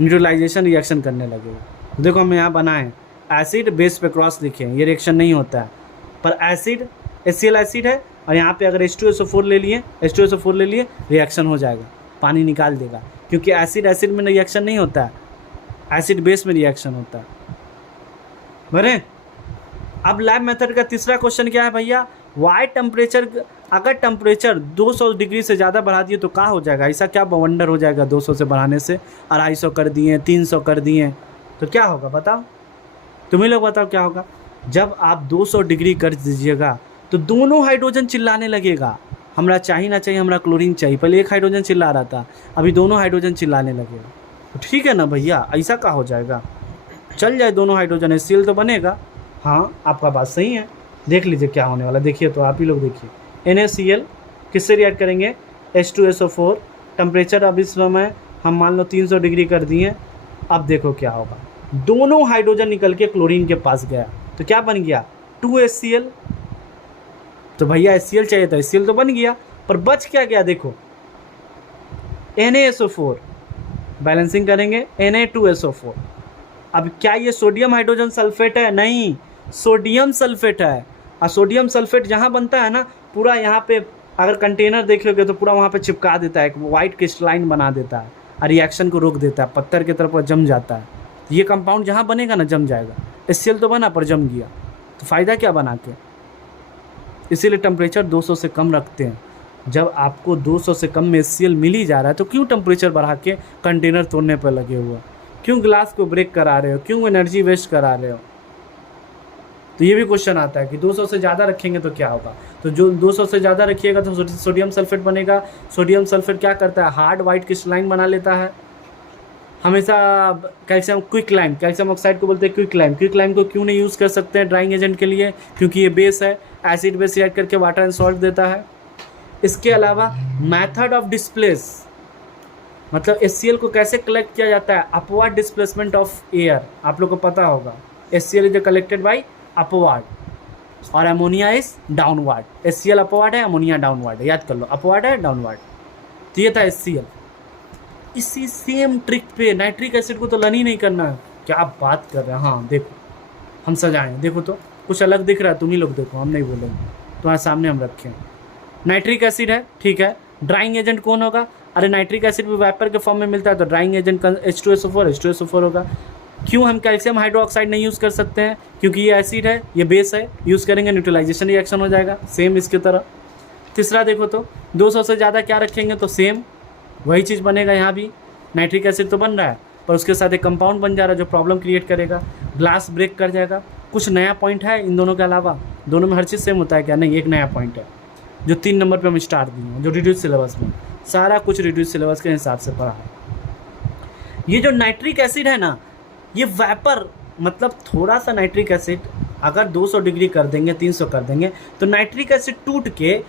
न्यूट्रलाइजेशन रिएक्शन करने लगेगा। देखो हम यहाँ बनाए एसिड बेस पे क्रॉस लिखे हैं, ये रिएक्शन नहीं होता है, पर एसिड HCl एसिड है, और यहाँ पे अगर H2SO4 ले लिए रिएक्शन हो जाएगा, पानी निकाल देगा, क्योंकि एसिड में रिएक्शन नहीं होता है, एसिड बेस में रिएक्शन होता है। बरे अब लैब मेथड का तीसरा क्वेश्चन क्या है भैया, वाई टेम्परेचर, अगर टेम्परेचर 200 डिग्री से ज़्यादा बढ़ा दिए तो क्या हो जाएगा? ऐसा क्या बवंडर हो जाएगा 200 से बढ़ाने से? 250 कर दिए, 300 कर दिए, तो क्या होगा बताओ, तुम्हें लोग बताओ क्या होगा। जब आप 200 डिग्री कर दीजिएगा तो दोनों हाइड्रोजन चिल्लाने लगेगा, हमरा चाहिए ना चाहिए, हमरा क्लोरीन चाहिए। पहले एक हाइड्रोजन चिल्ला रहा था, अभी दोनों हाइड्रोजन चिल्लाने लगेगा। तो ठीक है ना भैया, ऐसा क्या हो जाएगा, चल जाए दोनों हाइड्रोजन, HCl तो बनेगा। हाँ, आपका बात सही है, देख लीजिए क्या होने वाला, देखिए तो आप ही लोग देखिए। NaCl किससे रिएक्ट करेंगे? H2SO4, टेम्परेचर अब इस समय हम मान लो 300 डिग्री कर दिए। अब देखो क्या होगा, दोनों हाइड्रोजन निकल के क्लोरीन के पास गया, तो क्या बन गया? 2HCl। तो भैया HCl चाहिए था, HCl तो बन गया, पर बच क्या गया? देखो NaSO4, बैलेंसिंग करेंगे Na2SO4। अब क्या ये सोडियम हाइड्रोजन सल्फेट है? नहीं, सोडियम सल्फेट है। और सोडियम सल्फेट जहाँ बनता है ना, पूरा यहाँ पे अगर कंटेनर देखोगे तो पूरा वहाँ पे चिपका देता है, एक वाइट क्रिस्टलाइन बना देता है और रिएक्शन को रोक देता है, पत्थर की तरफ जम जाता है। ये कंपाउंड जहाँ बनेगा ना जम जाएगा। HCl तो बना पर जम गया, तो फ़ायदा क्या बना के? इसीलिए टेम्परेचर 200 से कम रखते हैं। जब आपको 200 से कम में HCl मिल ही जा रहा है तो क्यों टेम्परेचर बढ़ा के कंटेनर तोड़ने पर लगे हुए, क्यों ग्लास को ब्रेक करा रहे हो, क्यों एनर्जी वेस्ट करा रहे हो? तो ये भी क्वेश्चन आता है कि 200 से ज़्यादा रखेंगे तो क्या होगा। तो जो 200 से ज़्यादा रखिएगा तो सोडियम सल्फेट बनेगा। सोडियम सल्फेट क्या करता है? हार्ड वाइट क्रिस्टलाइन बना लेता है। हमेशा कैल्शियम क्विकलाइम, कैल्शियम ऑक्साइड को बोलते हैं क्विकलाइम। क्विकलाइम को क्यों नहीं यूज़ कर सकते हैं ड्राइंग एजेंट के लिए? क्योंकि ये बेस है, एसिड बेस रिएक्ट करके वाटर एंड सॉल्ट देता है। इसके अलावा मेथड ऑफ डिस्प्लेस, मतलब HCl को कैसे कलेक्ट किया जाता है? अपवर्ड डिस्प्लेसमेंट ऑफ एयर, आप लोग को पता होगा। HCl is collected by upward और ammonia is downward. HCl upward है, अमोनिया डाउनवर्ड है, याद कर लो, अपवर्ड है डाउनवर्ड। तो ये था HCl। इसी सेम ट्रिक पे नाइट्रिक एसिड को तो लर्न ही नहीं करना है। क्या आप बात कर रहे हैं? हाँ देखो हम सजाएं, देखो तो कुछ अलग दिख रहा है, तुम ही लोग देखो, हम नहीं बोलेंगे, तुम्हारे सामने हम रखें। नाइट्रिक एसिड है, ठीक है, ड्राइंग एजेंट कौन होगा? अरे नाइट्रिक एसिड भी वेपर के फॉर्म में मिलता है, तो ड्राइंग एजेंट H2SO4 होगा। क्यों हम कैल्शियम हाइड्रोक्साइड नहीं यूज़ कर सकते हैं? क्योंकि ये एसिड है, ये बेस है, यूज़ करेंगे न्यूट्रलाइजेशन रिएक्शन हो जाएगा, सेम इसकी तरह। तीसरा देखो तो 200 से ज़्यादा क्या रखेंगे तो सेम वही चीज़ बनेगा। यहाँ भी नाइट्रिक एसिड तो बन रहा है, पर उसके साथ एक कंपाउंड बन जा रहा है जो प्रॉब्लम क्रिएट करेगा, ग्लास ब्रेक कर जाएगा। कुछ नया पॉइंट है इन दोनों के अलावा? दोनों में हर चीज़ सेम होता है क्या? नहीं, एक नया पॉइंट है जो 3 नंबर पे हम स्टार्ट दिए हैं, जो रिड्यूस सिलेबस में, सारा कुछ रिड्यूस सिलेबस के हिसाब से पढ़ा है। ये जो नाइट्रिक एसिड है ना, ये वेपर, मतलब थोड़ा सा नाइट्रिक एसिड अगर 200 डिग्री कर देंगे, 300 कर देंगे, तो नाइट्रिक एसिड टूट के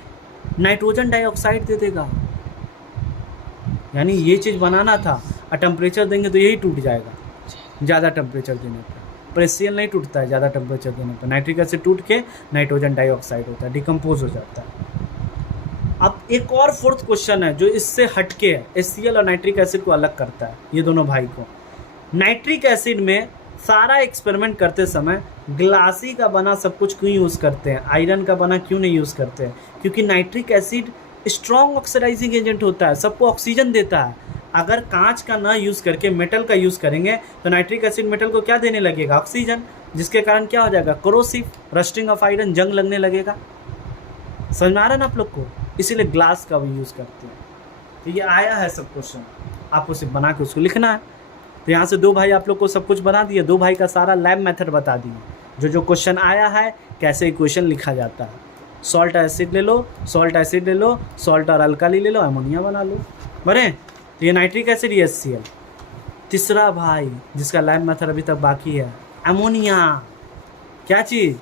नाइट्रोजन डाइऑक्साइड दे देगा। यानी ये चीज़ बनाना था और टेम्परेचर देंगे तो यही टूट जाएगा ज़्यादा टेम्परेचर देने पर। पर HCl नहीं टूटता है ज़्यादा टेम्परेचर देने पर। नाइट्रिक एसिड टूट के नाइट्रोजन डाइऑक्साइड होता है, डिकम्पोज हो जाता है। अब एक और फोर्थ क्वेश्चन है जो इससे हटके है, HCl और नाइट्रिक एसिड को अलग करता है, ये दोनों भाई को। नाइट्रिक एसिड में सारा एक्सपेरिमेंट करते समय ग्लासी का बना सब कुछ क्यों यूज़ करते हैं, आयरन का बना क्यों नहीं यूज़ करते हैं? क्योंकि nitric acid strong oxidizing agent होता है, सबको ऑक्सीजन देता है। अगर कांच का ना यूज़ करके मेटल का यूज़ करेंगे तो नाइट्रिक एसिड मेटल को क्या देने लगेगा? ऑक्सीजन, जिसके कारण क्या हो जाएगा? कोरोसिव, रस्टिंग ऑफ आयरन, जंग लगने लगेगा। समझ में आ रहा है ना आप लोग को? इसीलिए ग्लास का भी यूज़ करते हैं। तो ये आया है सब क्वेश्चन, आपको सिर्फ बना के उसको लिखना है। तो यहाँ से दो भाई आप लोग को सब कुछ बना दिए, दो भाई का सारा लैब मेथड बता दिए, जो क्वेश्चन आया है कैसे इक्वेशन लिखा जाता है। सॉल्ट एसिड ले लो, सॉल्ट एसिड ले लो, सॉल्ट और अल्काली ले लो, अमोनिया बना लो, बने। तो ये नाइट्रिक एसिड, ये HCl। तीसरा भाई जिसका लैब मेथड अभी तक बाकी है, अमोनिया। क्या चीज़?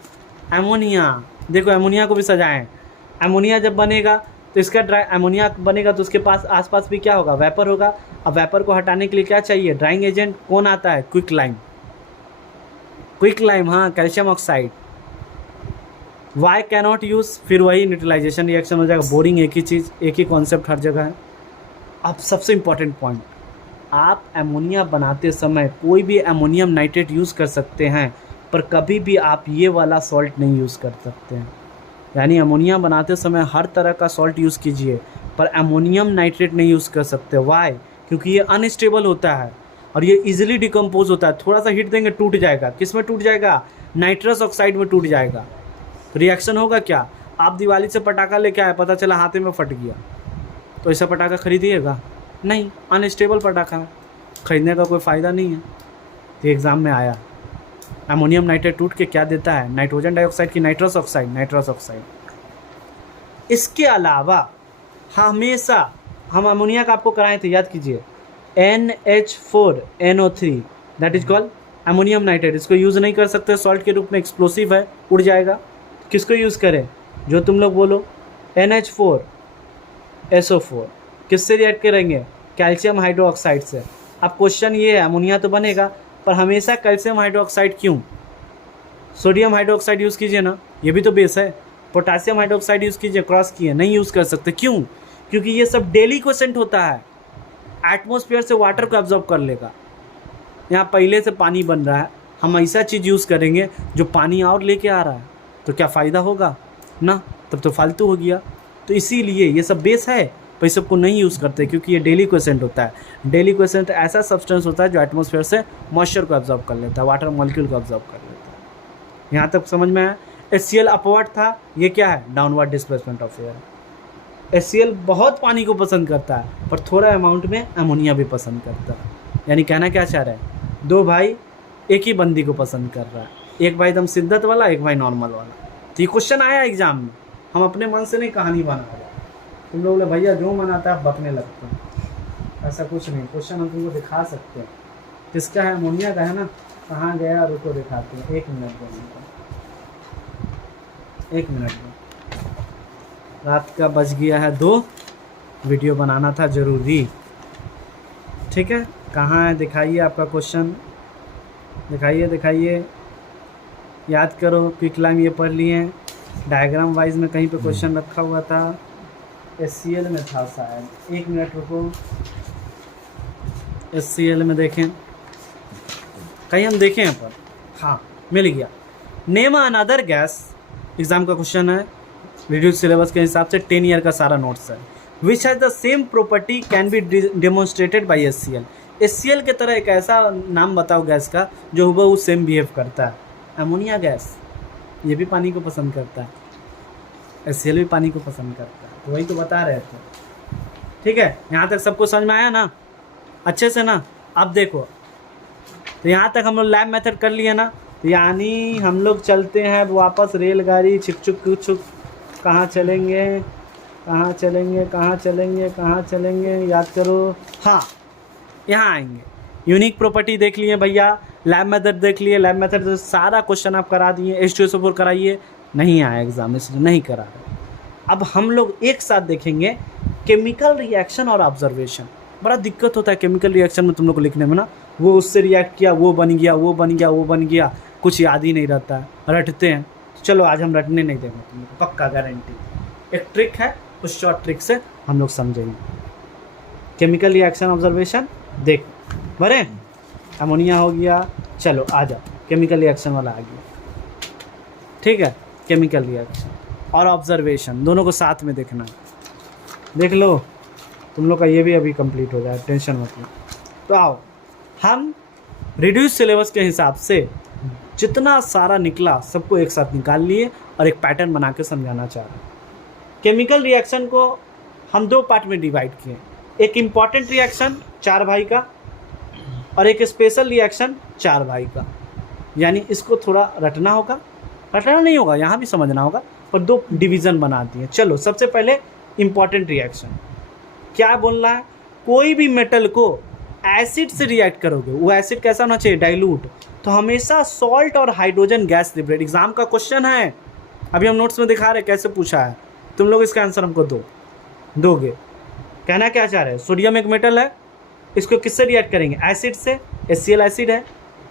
अमोनिया। देखो अमोनिया को भी सजाएं। अमोनिया जब बनेगा तो इसका अमोनिया बनेगा तो उसके पास आसपास भी क्या होगा? वेपर होगा। अब वेपर को हटाने के लिए क्या चाहिए? Drying agent. कौन आता है? Quick lime. क्विक लाइम, हाँ, calcium oxide. Why cannot use, फिर वही न्यूट्रलाइजेशन रिएक्शन हो जाएगा। बोरिंग एक ही चीज़, एक ही कॉन्सेप्ट हर जगह है। अब सबसे इम्पॉर्टेंट पॉइंट, आप अमोनिया बनाते समय कोई भी अमोनियम नाइट्रेट यूज़ कर सकते हैं, पर कभी भी आप ये वाला सॉल्ट नहीं यूज़ कर सकते हैं। यानी अमोनिया बनाते समय हर तरह का सॉल्ट यूज़ कीजिए, पर अमोनियम नाइट्रेट नहीं यूज़ कर सकते। वाई? क्योंकि ये अनस्टेबल होता है और ये इजीली डिकम्पोज होता है। थोड़ा सा हीट देंगे टूट जाएगा। किस में टूट जाएगा? नाइट्रस ऑक्साइड में टूट जाएगा। रिएक्शन होगा क्या? आप दिवाली से पटाखा लेके आए, पता चला हाथे में फट गया, तो ऐसा पटाखा खरीदिएगा? नहीं, अनस्टेबल पटाखा है, खरीदने का कोई फ़ायदा नहीं है। तो एग्ज़ाम में आया, अमोनियम नाइट्रेट टूट के क्या देता है? नाइट्रोजन डाइऑक्साइड की नाइट्रस ऑक्साइड, नाइट्रस ऑक्साइड। इसके अलावा हमेशा हम अमोनिया का आपको कराए थे, याद कीजिए, NH4NO3 that is called ammonium nitrate. इसको यूज़ नहीं कर सकते, सॉल्ट के रूप में एक्सप्लोसिव है, उड़ जाएगा। किसको यूज़ करें? जो तुम लोग बोलो, NH4SO4 किससे रिएक्ट करेंगे? कैल्शियम हाइड्रोक्साइड से। अब क्वेश्चन ये है, अमोनिया तो बनेगा पर हमेशा कैल्शियम हाइड्रोक्साइड क्यों? सोडियम हाइड्रोक्साइड यूज़ कीजिए ना, ये भी तो बेस है। पोटासियम हाइड्रोक्साइड यूज़ कीजिए, क्रॉस किए, नहीं यूज़ कर सकते। क्यों? क्योंकि ये सब डेली क्वेश्चन होता है। एटमॉस्फेयर से वाटर को एब्जॉर्ब कर लेगा। यहाँ पहले से पानी बन रहा है, हम ऐसा चीज़ यूज़ करेंगे जो पानी और लेके आ रहा है, तो क्या फ़ायदा होगा ना? तब तो फालतू हो गया। तो इसीलिए ये सब बेस है, पर इस सबको नहीं यूज़ करते क्योंकि ये डेली क्वेश्चन होता है। डेली क्वेश्चन ऐसा सब्सटेंस होता है जो एटमॉस्फेयर से मॉइस्चर को एब्जॉर्ब कर लेता है, वाटर मॉलिक्यूल को एब्जॉर्ब कर लेता है। यहाँ तक समझ में आया? HCl अपवर्ड था, ये क्या है? Downward displacement of air. HCl बहुत पानी को पसंद करता है, पर थोड़ा अमाउंट में अमोनिया भी पसंद करता है। यानी कहना क्या चाह रहा है? दो भाई एक ही बंदी को पसंद कर रहा है, एक भाई एकदम शिद्दत वाला, एक भाई नॉर्मल वाला। तो ये क्वेश्चन आया एग्जाम में, हम अपने मन से नहीं कहानी बना रहे। तुम लोग बोले भैया जो मन आता है बकने लगते हैं, ऐसा कुछ नहीं। क्वेश्चन हम तुमको दिखा सकते हैं। किसका है? अमोनिया का है ना। कहाँ गया? रुको दिखाते हैं, 1 मिनट दो, 1 मिनट दो। रात का बज गया है 2, वीडियो बनाना था ज़रूरी। ठीक है, कहाँ है? दिखाइए आपका क्वेश्चन, दिखाइए, याद करो। क्विक लाइम ये पढ़ लिए, डायग्राम वाइज में कहीं पे क्वेश्चन रखा हुआ था, HCl में था शायद। 1 मिनट रुको, HCl में देखें, कहीं हम देखें यहाँ पर, हाँ मिल गया। नेम अनदर गैस, एग्जाम का क्वेश्चन है, रिड्यूस सिलेबस के हिसाब से 10 ईयर का सारा नोट्स है। Which has the same property can be demonstrated by HCl। HCl के तरह एक ऐसा नाम बताओ गैस का जो हुबहू सेम बिहेव करता है। अमोनिया गैस, ये भी पानी को पसंद करता है, HCl भी पानी को पसंद करता है, तो वही तो बता रहे थे। ठीक है, यहाँ तक सबको समझ में आया ना अच्छे से ना? अब देखो, तो यहाँ तक हम लोग लैब मेथड कर लिए ना, यानी हम लोग चलते हैं वापस रेलगाड़ी छिक छुक छुक। कहाँ चलेंगे, याद करो। हाँ, यहाँ आएंगे। यूनिक प्रॉपर्टी देख लिए भैया, लैब मेथड देख लिए, लैब मेथड से सारा क्वेश्चन आप करा दिए। H2SO4 कराइए, नहीं आया एग्जाम, इसलिए नहीं करा रहे। अब हम लोग एक साथ देखेंगे केमिकल रिएक्शन और ऑब्जर्वेशन। बड़ा दिक्कत होता है केमिकल रिएक्शन में तुम लोग को लिखने में ना, वो उससे रिएक्ट किया, वो बन गया, वो बन गया, वो बन गया, कुछ याद ही नहीं रहता है, रटते हैं। चलो आज हम रटने नहीं देंगे तुमको, पक्का गारंटी। एक ट्रिक है, उस शॉर्ट ट्रिक से हम लोग समझेंगे। केमिकल रिएक्शन ऑब्जर्वेशन देख भरे, अमोनिया हो गया, चलो आ जाओ, केमिकल रिएक्शन वाला आ गया, ठीक है। केमिकल रिएक्शन और ऑब्जर्वेशन दोनों को साथ में देखना है। देख लो, तुम लोग का ये भी अभी कंप्लीट हो जाए, टेंशन मत लो। तो आओ, हम रिड्यूस सिलेबस के हिसाब से जितना सारा निकला सबको एक साथ निकाल लिए और एक पैटर्न बना के समझाना चाह रहे हैं। केमिकल रिएक्शन को हम दो पार्ट में डिवाइड किए, एक इम्पॉर्टेंट रिएक्शन 4 भाई का और एक स्पेशल रिएक्शन 4 भाई का। यानी इसको थोड़ा रटना होगा, रटना नहीं होगा, यहाँ भी समझना होगा, और 2 डिवीज़न बना दिए। चलो सबसे पहले इम्पॉर्टेंट रिएक्शन क्या बोलना है, कोई भी मेटल को एसिड से रिएक्ट करोगे, वो एसिड कैसा होना चाहिए, डाइल्यूट, तो हमेशा सॉल्ट और हाइड्रोजन गैस लिबरेट। एग्जाम का क्वेश्चन है, अभी हम नोट्स में दिखा रहे कैसे पूछा है, तुम लोग इसका आंसर हमको दोगे। कहना क्या चाह रहे हैं, सोडियम एक मेटल है, इसको किससे रिएक्ट करेंगे, एसिड से। HCl एसिड है,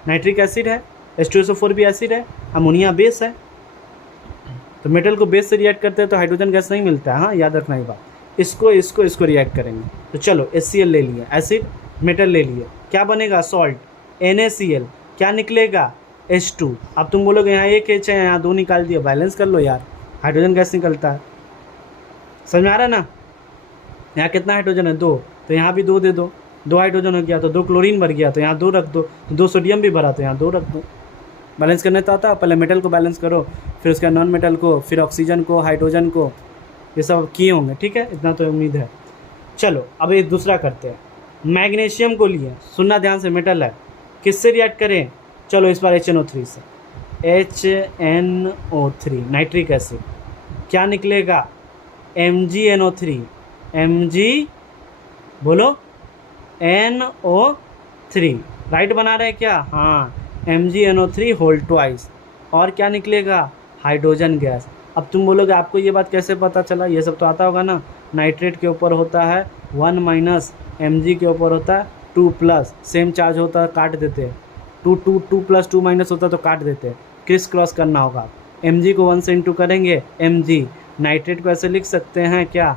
नाइट्रिक एसिड है, H2SO4 भी एसिड है, अमोनिया बेस है। तो मेटल को बेस से रिएक्ट करते हैं तो हाइड्रोजन गैस नहीं मिलता है, हाँ याद रखना ये बात। इसको रिएक्ट करेंगे, तो चलो HCl ले लिया, एसिड मेटल ले लिए, क्या बनेगा, सॉल्ट, NaCl, क्या निकलेगा, H2। अब तुम बोलोगे यहाँ एक H है, यहाँ 2 निकाल दिया, बैलेंस कर लो यार, हाइड्रोजन गैस निकलता है। समझ में आ रहा है ना, यहाँ कितना हाइड्रोजन है, 2, तो यहाँ भी 2 दे दो, 2 हाइड्रोजन हो गया तो 2 क्लोरीन भर गया, तो यहाँ 2 रख दो, तो 2 सोडियम भी भरा तो यहाँ 2 रख दो। बैलेंस करने तो आता है, पहले मेटल को बैलेंस करो, फिर उसका नॉन मेटल को, फिर ऑक्सीजन को, हाइड्रोजन को, ये सब किए होंगे, ठीक है, इतना तो उम्मीद है। चलो अब एक दूसरा करते हैं, मैग्नीशियम को लिए, सुनना ध्यान से, मेटल है, किससे रिएक्ट करें, चलो इस बार HNO3 से, HNO3 नाइट्रिक एसिड, क्या निकलेगा, MgNO3, Mg बोलो NO3, राइट बना रहे क्या, हाँ MgNO3 होल ट्वाइस, और क्या निकलेगा, हाइड्रोजन गैस। अब तुम बोलोगे आपको ये बात कैसे पता चला, ये सब तो आता होगा ना, नाइट्रेट के ऊपर होता है 1 माइनस, Mg के ऊपर होता है 2 प्लस, सेम चार्ज होता है काट देते हैं, 2 प्लस 2 माइनस होता है तो काट देते हैं, क्रिस क्रॉस करना होगा। Mg को 1 से इंटू करेंगे, Mg, नाइट्रेट को ऐसे लिख सकते हैं, क्या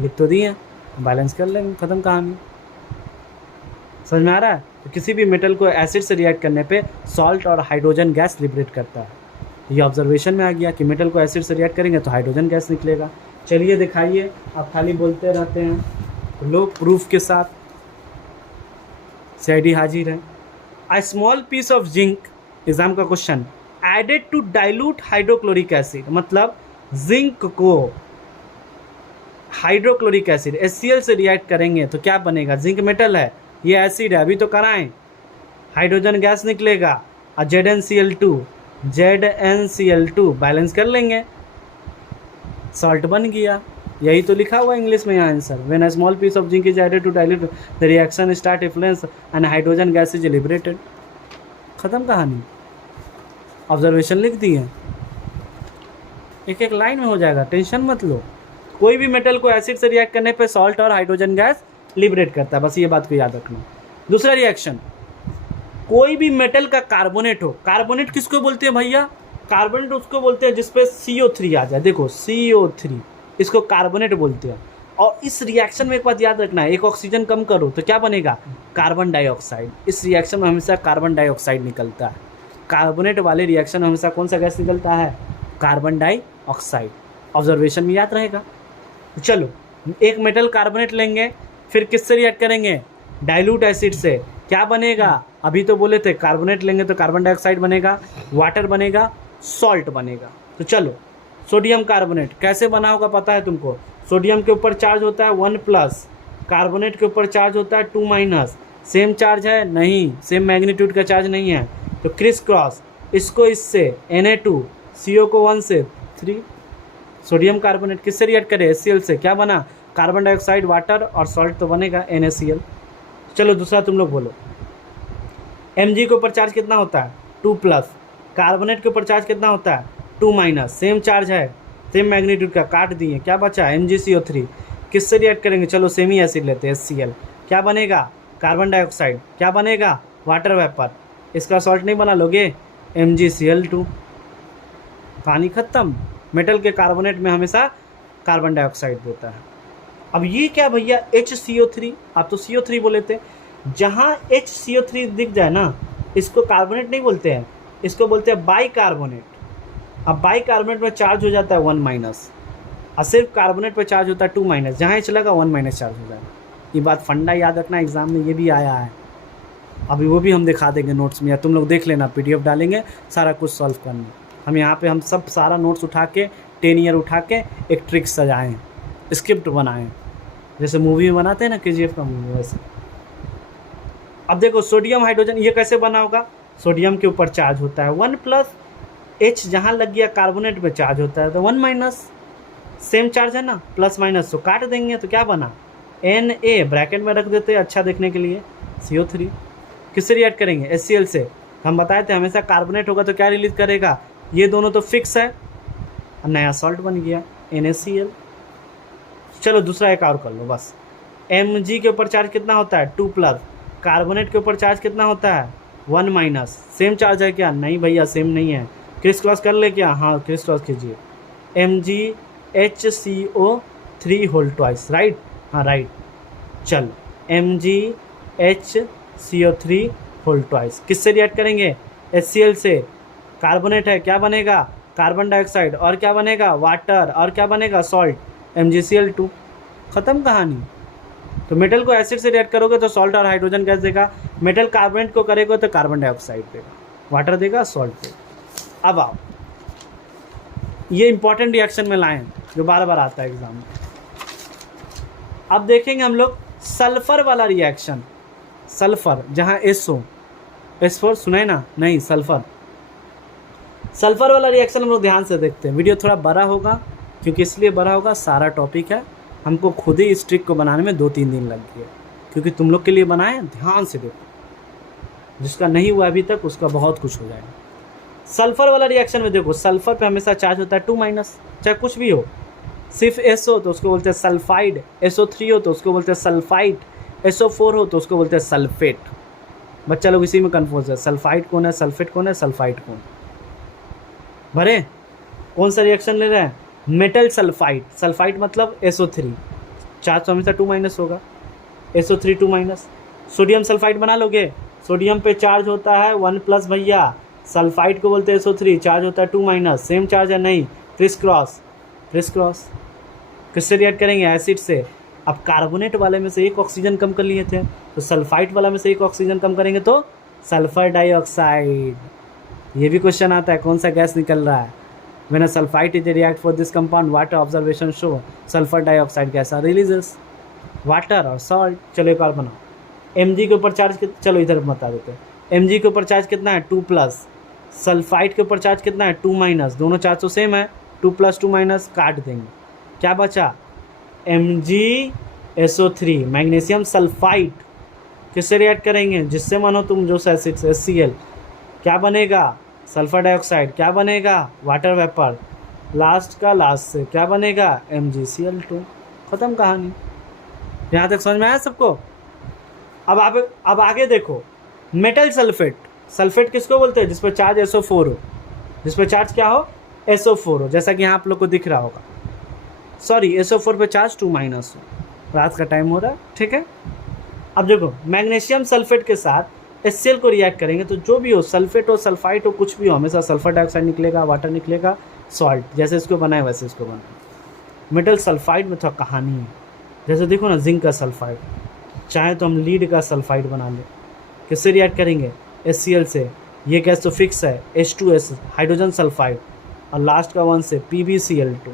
लिख तो दिए, बैलेंस कर लेंगे, ख़त्म कहानी। समझ में आ रहा है, तो किसी भी मेटल को एसिड से रिएक्ट करने पे सॉल्ट और हाइड्रोजन गैस लिबरेट करता है। ये ऑब्जर्वेशन में आ गया कि मेटल को एसिड से रिएक्ट करेंगे तो हाइड्रोजन गैस निकलेगा। चलिए दिखाइए, आप खाली बोलते रहते हैं, तो लोग प्रूफ के साथ, CID हाजिर है। A small piece of zinc, exam का question, added to dilute hydrochloric acid, मतलब जिंक को हाइड्रोक्लोरिक एसिड HCl से रिएक्ट करेंगे तो क्या बनेगा, जिंक मेटल है, ये एसिड है, अभी तो कराएं, हाइड्रोजन गैस निकलेगा, और ZnCl2 बैलेंस कर लेंगे, सॉल्ट बन गया। यही तो लिखा हुआ इंग्लिश में यहाँ answer, when a small piece of zinc is added to dilute the reaction start influence and hydrogen gas is liberated. खत्म कहानी, ऑब्जर्वेशन लिख दिए, एक एक लाइन में हो जाएगा, टेंशन मत लो। कोई भी मेटल को एसिड से रिएक्ट करने पे सॉल्ट और हाइड्रोजन गैस लिबरेट करता है, बस ये बात को याद रखना। दूसरा रिएक्शन, कोई भी मेटल का कार्बोनेट हो, कार्बोनेट किसको बोलते हैं भैया, कार्बोनेट उसको बोलते हैं जिसपे CO3 आ जाए, देखो CO3, इसको कार्बोनेट बोलते हैं। और इस रिएक्शन में एक बात याद रखना है, एक ऑक्सीजन कम करो तो क्या बनेगा, कार्बन डाइऑक्साइड। इस रिएक्शन में हमेशा कार्बन डाइऑक्साइड निकलता है, कार्बोनेट वाले रिएक्शन में हमेशा कौन सा गैस निकलता है, कार्बन डाइऑक्साइड। ऑब्जर्वेशन में याद रहेगा। चलो एक मेटल कार्बोनेट लेंगे, फिर किससे रिएक्ट करेंगे, डाइल्यूट एसिड से, क्या बनेगा, अभी तो बोले थे कार्बोनेट लेंगे तो कार्बन डाइऑक्साइड बनेगा, वाटर बनेगा, सॉल्ट बनेगा। तो चलो सोडियम कार्बोनेट कैसे बना होगा पता है तुमको, सोडियम के ऊपर चार्ज होता है 1 प्लस, कार्बोनेट के ऊपर चार्ज होता है 2 माइनस, सेम चार्ज है नहीं, सेम मैग्नीट्यूड का चार्ज नहीं है, तो क्रिस क्रॉस, इसको इससे Na2, CO को 1 से 3, सोडियम कार्बोनेट किससे रिएक्ट करे, HCl से, क्या बना, कार्बन डाइऑक्साइड, वाटर और सॉल्ट तो बनेगा NaCl। चलो दूसरा तुम लोग बोलो, Mg के ऊपर चार्ज कितना होता है 2 प्लस, कार्बोनेट के ऊपर चार्ज कितना होता है 2 माइनस, सेम चार्ज है, सेम मैग्नीट्यूड का, काट दिए, क्या बचा MgCO3, किससे रिएक्ट करेंगे, चलो सेमी एसिड लेते हैं HCl, क्या बनेगा कार्बन डाइऑक्साइड, क्या बनेगा, वाटर वेपर। इसका सॉल्ट नहीं बना लोगे, MgCl2, कहानी खत्म। मेटल के कार्बोनेट में हमेशा कार्बन डाइऑक्साइड होता है। अब ये क्या भैया, HCO3, आप तो CO3 बोले थे। जहाँ HCO3 दिख जाए ना, इसको कार्बोनेट नहीं बोलते हैं, इसको बोलते हैं बाइकार्बोनेट। अब बाइकार्बोनेट में चार्ज हो जाता है 1- और सिर्फ कार्बोनेट पे चार्ज होता है 2-, जहाँ H लगा 1- चार्ज हो जाएगा। ये बात फंडा याद रखना, एग्जाम में ये भी आया है। अभी वो भी हम दिखा देंगे नोट्स में, या तुम लोग देख लेना, PDF डालेंगे, सारा कुछ सॉल्व करना। हम यहाँ पे हम सब सारा नोट्स उठा के 10 ईयर उठा के एक ट्रिक सजाएँ, स्क्रिप्ट बनाएं, जैसे मूवी में बनाते हैं ना, KGF का मूवी, वैसे। अब देखो सोडियम हाइड्रोजन, ये कैसे बना होगा, सोडियम के ऊपर चार्ज होता है 1+, जहाँ लग गया कार्बोनेट में चार्ज होता है तो 1-, सेम चार्ज है ना, +- तो काट देंगे तो क्या बना, Na, ब्रैकेट में रख देते हैं अच्छा देखने के लिए, CO3। किससे रिएक्ट करेंगे, HCl से। हम बताए थे हमेशा कार्बोनेट होगा तो क्या रिलीज करेगा, ये दोनों तो फिक्स है, नया सॉल्ट बन गया NaCl। चलो दूसरा एक और कर लो बस। Mg के ऊपर चार्ज कितना होता है, 2+, कार्बोनेट के ऊपर चार्ज कितना होता है, 1-, सेम चार्ज है क्या, नहीं भैया सेम नहीं है, क्रिस क्रॉस कर ले क्या, हाँ क्रिस क्रॉस कीजिए, MgHCO3 होल ट्वाइस, राइट, हाँ राइट। चल MgHCO3 होल ट्वाइस किससे रिएक्ट करेंगे, HCl से। कार्बोनेट है, क्या बनेगा, कार्बन डाइऑक्साइड, और क्या बनेगा, वाटर, और क्या बनेगा, सॉल्ट, MgCl2, ख़त्म कहानी। तो मेटल को एसिड से रिएक्ट करोगे तो सॉल्ट और हाइड्रोजन गैस देगा, मेटल कार्बोनेट को करेगा तो कार्बन डाइऑक्साइड देगा, वाटर देगा, सॉल्ट देगा। अब आओ, ये इंपॉर्टेंट रिएक्शन में लाएं जो बार बार आता है एग्जाम में। अब देखेंगे हम लोग सल्फर वाला रिएक्शन, सल्फर जहाँ SO4 सुनाए ना, नहीं सल्फर वाला रिएक्शन हम लोग ध्यान से देखते हैं। वीडियो थोड़ा बड़ा होगा, क्योंकि इसलिए बड़ा होगा, सारा टॉपिक है, हमको खुद ही इस ट्रिक को बनाने में 2-3 दिन लग गए, क्योंकि तुम लोग के लिए बनाए, ध्यान से देखो, जिसका नहीं हुआ अभी तक उसका बहुत कुछ हो जाएगा। सल्फर वाला रिएक्शन में देखो, सल्फर पे हमेशा चार्ज होता है 2-, चाहे कुछ भी हो। सिर्फ SO तो उसको बोलते हैं सल्फाइड, SO3 हो तो उसको बोलते हैं सल्फाइड, SO4 हो तो उसको बोलते हैं सल्फेट। बच्चा लोग इसी में कन्फ्यूज है, सल्फाइड कौन है, सल्फेट कौन है, सल्फाइड कौन। भरे कौन सा रिएक्शन ले रहे हैं, मेटल सल्फाइड, सल्फाइड मतलब SO3, चार्ज तो हमेशा 2- होगा, SO3 2-। सोडियम सल्फाइड बना लोगे, सोडियम पे चार्ज होता है 1+ भैया, सल्फाइड को बोलते हैं SO3, चार्ज होता है 2-, सेम चार्ज है, नहीं, क्रिस क्रॉस। किससे रिएक्ट करेंगे, एसिड से। अब कार्बोनेट वाले में से एक ऑक्सीजन कम कर लिए थे, तो सल्फाइड वाला में से एक ऑक्सीजन कम करेंगे तो सल्फर डाइऑक्साइड। ये भी क्वेश्चन आता है, कौन सा गैस निकल रहा है। When a sulfite is react for this compound, water observation show sulfur dioxide gas are releases, water और salt। चलो एक और बनाओ, Mg के ऊपर चार्ज, चलो इधर बता देते हैं, Mg के ऊपर चार्ज कितना है 2+, सल्फाइड के ऊपर चार्ज कितना है 2-, दोनों चार्ज तो सेम है, 2+, 2-, काट देंगे, क्या बचा, MgSO3, मैग्नीशियम सल्फाइड। किससे रिएक्ट करेंगे, जिससे मानो तुम जो एसिड से, HCl, क्या बनेगा, सल्फर डाइऑक्साइड, क्या बनेगा, वाटर वेपर, लास्ट से क्या बनेगा, MgCl2, ख़त्म कहानी। यहाँ तक समझ में आया सबको। अब आगे देखो, मेटल सल्फेट किसको बोलते हैं, जिस पर चार्ज SO4 हो, जिस पर चार्ज क्या हो, SO4 हो, जैसा कि यहाँ आप लोग को दिख रहा होगा, सॉरी SO4 पे चार्ज 2- हो, रात का टाइम हो रहा है, ठीक है। अब देखो मैग्नीशियम सल्फेट के साथ HCl को रिएक्ट करेंगे तो जो भी हो, सल्फेट हो, सल्फाइड हो, कुछ भी हो, हमेशा सल्फर डाइऑक्साइड निकलेगा, वाटर निकलेगा, सॉल्ट। जैसे इसको बनाए वैसे इसको बनाए। मेटल सल्फाइड में थोड़ा कहानी है, जैसे देखो ना, जिंक का सल्फाइड, चाहे तो हम लीड का सल्फाइड बना लें। किससे रिएक्ट करेंगे, HCl से, ये गैस तो फिक्स है, H2S हाइड्रोजन सल्फाइड, और लास्ट का 1 से PbCl2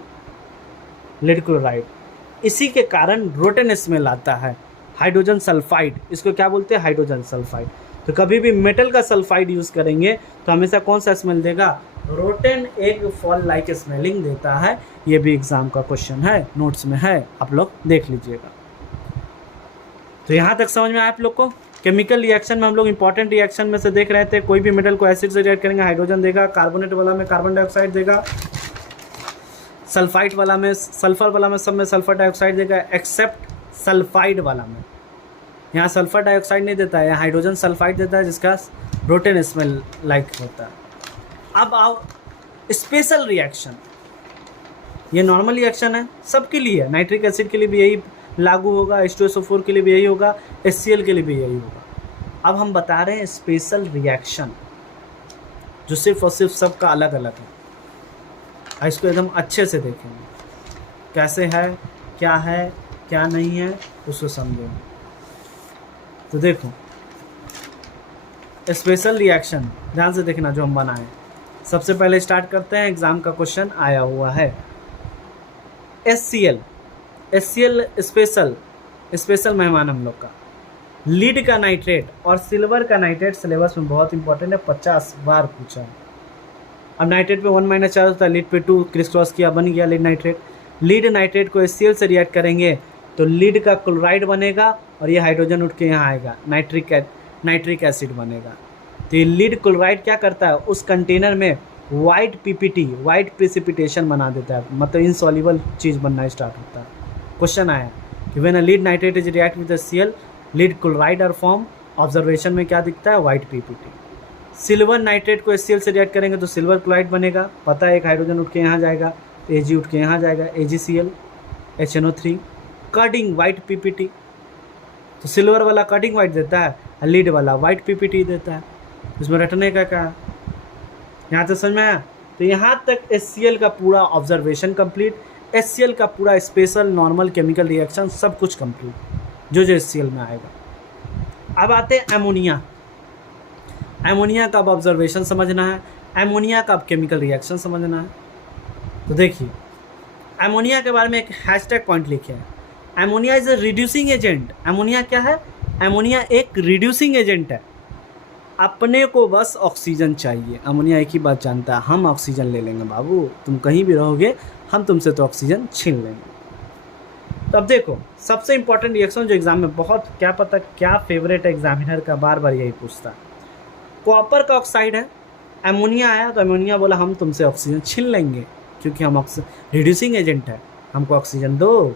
लीड क्लोराइड। इसी के कारण रोटेन स्मेल आता है, हाइड्रोजन सल्फाइड, इसको क्या बोलते हैं, हाइड्रोजन सल्फाइड। तो कभी भी मेटल का सल्फाइड यूज़ करेंगे तो हमेशा कौन सा स्मेल देगा, rotten egg fall like smelling देता है। ये भी एग्जाम का क्वेश्चन है, नोट्स में है, आप लोग देख लीजिएगा। तो यहाँ तक समझ में आया आप लोग को। केमिकल रिएक्शन में हम लोग इंपॉर्टेंट रिएक्शन में से देख रहे थे, कोई भी मेटल को एसिड से रिएक्ट करेंगे हाइड्रोजन देगा, कार्बोनेट वाला में कार्बन डाइऑक्साइड देगा, सल्फाइड वाला में, सल्फर वाला में, सब में सल्फर डाइऑक्साइड देगा, एक्सेप्ट सल्फाइड वाला में। यहाँ सल्फर डाइऑक्साइड नहीं देता है, यहाँ हाइड्रोजन सल्फाइड देता है जिसका रोटेन स्मेल लाइक होता है। अब आओ स्पेशल रिएक्शन, ये नॉर्मल रिएक्शन है सबके लिए, नाइट्रिक एसिड के लिए भी यही लागू होगा, H2SO4 के लिए भी यही होगा, HCl के लिए भी यही होगा। अब हम बता रहे हैं स्पेशल रिएक्शन जो सिर्फ और सिर्फ सबका अलग अलग है। इसको एकदम अच्छे से देखेंगे कैसे है क्या नहीं है, उसको समझेंगे। तो देखो स्पेशल रिएक्शन ध्यान से देखना जो हम बनाए। सबसे पहले स्टार्ट करते हैं, एग्जाम का क्वेश्चन आया हुआ है। HCl स्पेशल मेहमान हम लोग का। लीड का नाइट्रेट और सिल्वर का नाइट्रेट सिलेबस में बहुत इंपॉर्टेंट है, 50 बार पूछा है। अब नाइट्रेट पे 1 - चार्ज होता है, लीड पे 2 क्रिस क्रॉस किया, बन गया लीड नाइट्रेट। लीड नाइट्रेट को HCl से रिएक्ट करेंगे तो लीड का क्लोराइड बनेगा और ये हाइड्रोजन उठ के यहाँ आएगा, नाइट्रिक एसिड बनेगा। तो ये लीड क्लोराइड क्या करता है, उस कंटेनर में वाइट PPT वाइट प्रेसिपिटेशन बना देता है, मतलब इनसॉल्युबल चीज़ बनना स्टार्ट होता है। क्वेश्चन आया कि when a lead nitrate is react with HCl lead chloride are form, observation में क्या दिखता है, वाइट PPT। सिल्वर नाइट्रेट को HCl से रिएक्ट करेंगे तो सिल्वर क्लोराइड बनेगा, पता है एक हाइड्रोजन उठ के यहाँ जाएगा, Ag उठ के यहाँ जाएगा, AgCl HNO3, cutting white PPT। तो सिल्वर वाला कटिंग वाइट देता है और लीड वाला वाइट PPT देता है। इसमें रटने का क्या, यहाँ तक समझ में आया। तो यहाँ तक HCl का पूरा ऑब्जर्वेशन कंप्लीट, HCl का पूरा स्पेशल नॉर्मल केमिकल रिएक्शन सब कुछ कंप्लीट जो HCl में आएगा। अब आते हैं एमोनिया। एमोनिया का अब ऑब्जर्वेशन समझना है, एमोनिया का अब केमिकल रिएक्शन समझना है। तो देखिए एमोनिया के बारे में एक हैशटैग पॉइंट लिखे हैं, ammonia is a reducing agent. Ammonia क्या है, एमोनिया एक रिड्यूसिंग एजेंट है। अपने को बस ऑक्सीजन चाहिए, अमोनिया एक ही बात जानता है, हम ऑक्सीजन ले लेंगे बाबू, तुम कहीं भी रहोगे हम तुमसे तो ऑक्सीजन छीन लेंगे। तो अब देखो सबसे इंपॉर्टेंट रिएक्शन जो एग्जाम में बहुत क्या पता क्या फेवरेट है एग्जामिनर का, बार बार यही पूछता है। कॉपर का ऑक्साइड है, एमोनिया आया तो एमोनिया बोला हम तुमसे ऑक्सीजन छीन लेंगे क्योंकि हम रिड्यूसिंग एजेंट है, हमको ऑक्सीजन दो।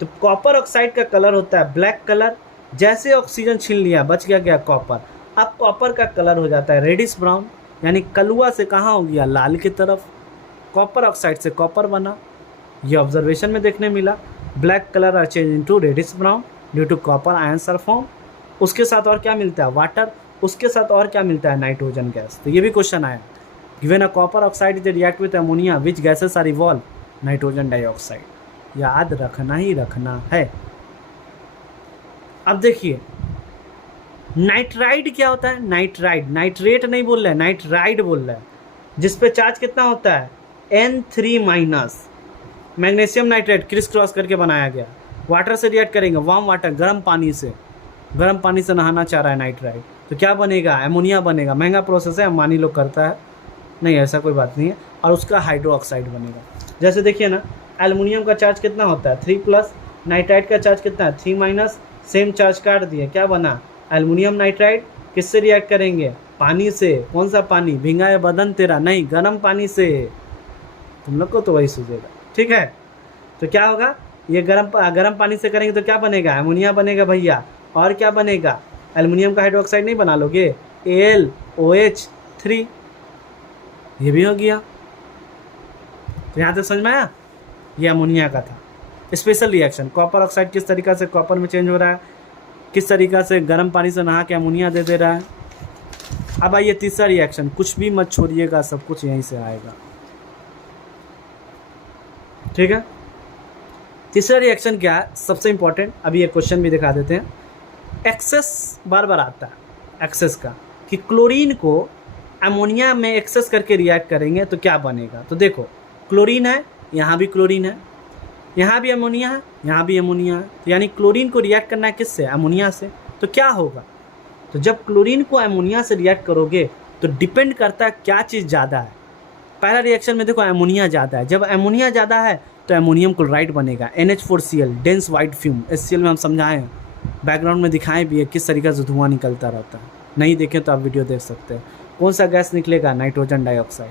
तो कॉपर ऑक्साइड का कलर होता है ब्लैक कलर, जैसे ऑक्सीजन छीन लिया बच गया कॉपर। अब कॉपर का कलर हो जाता है रेडिश ब्राउन, यानी कलुआ से कहाँ हो गया, लाल की तरफ। कॉपर ऑक्साइड से कॉपर बना, ये ऑब्जर्वेशन में देखने मिला। Black colour are change into reddish brown due to copper ions are form. उसके साथ और क्या मिलता है, वाटर। उसके साथ और क्या मिलता है, नाइट्रोजन गैस। तो ये भी क्वेश्चन आया, given a copper oxide is react with ammonia which gases are evolve, nitrogen dioxide. याद रखना ही रखना है। अब देखिए नाइट्राइड क्या होता है, नाइट्राइड, नाइट्रेट नहीं बोल रहा है, नाइट्राइड बोल रहा है, जिस पे चार्ज कितना होता है N3-। Magnesium nitrate criss cross करके बनाया गया, वाटर से रिएक्ट करेंगे, वार्म वाटर, गर्म पानी से नहाना चाह रहा है नाइट्राइड, तो क्या बनेगा, एमोनिया बनेगा। महंगा प्रोसेस है, अंबानी लोग करता है, नहीं ऐसा कोई बात नहीं है। और उसका हाइड्रो ऑक्साइड बनेगा। जैसे देखिए ना, एल्युमिनियम का चार्ज कितना होता है 3+, नाइट्राइड का चार्ज कितना है 3-, सेम चार्ज काट दिए, क्या बना एल्युमिनियम नाइट्राइड। किससे रिएक्ट करेंगे, पानी से। कौन सा पानी, भिंगाए बदन तेरा, नहीं गर्म पानी से। तुम लोग को तो वही सूझेगा, ठीक है। तो क्या होगा, ये गर्म पानी से करेंगे तो क्या बनेगा, एमोनिया बनेगा भैया। और क्या बनेगा, एल्युमिनियम का हाइड्रोक्साइड नहीं बना लोगे, AlOH3, ये भी हो गया। तो यहाँ तक समझ में आया, ये अमोनिया का था स्पेशल रिएक्शन। कॉपर ऑक्साइड किस तरीक़ा से कॉपर में चेंज हो रहा है, किस तरीक़ा से गर्म पानी से नहा के अमोनिया दे रहा है। अब आइए तीसरा रिएक्शन, कुछ भी मत छोड़िएगा, सब कुछ यहीं से आएगा, ठीक है। तीसरा रिएक्शन क्या है, सबसे इंपॉर्टेंट, अभी ये क्वेश्चन भी दिखा देते हैं। एक्सेस बार बार आता है एक्सेस का, कि क्लोरीन को अमोनिया में एक्सेस करके रिएक्ट करेंगे तो क्या बनेगा। तो देखो क्लोरीन है, यहाँ भी क्लोरीन है, यहाँ भी अमोनिया है, यहाँ भी अमोनिया है। तो यानी क्लोरीन को रिएक्ट करना है किससे, अमोनिया से। तो क्या होगा, तो जब क्लोरीन को अमोनिया से रिएक्ट करोगे तो डिपेंड करता है क्या चीज़ ज़्यादा है। पहला रिएक्शन में देखो अमोनिया ज़्यादा है, जब अमोनिया ज़्यादा है तो अमोनियम क्लोराइड बनेगा, NH4Cl, dense white fume. HCl में हम समझाए हैं, बैकग्राउंड में दिखाएं भी है किस तरीके से धुआं निकलता रहता है, नहीं देखें तो आप वीडियो देख सकते हैं। कौन सा गैस निकलेगा, नाइट्रोजन डाइऑक्साइड।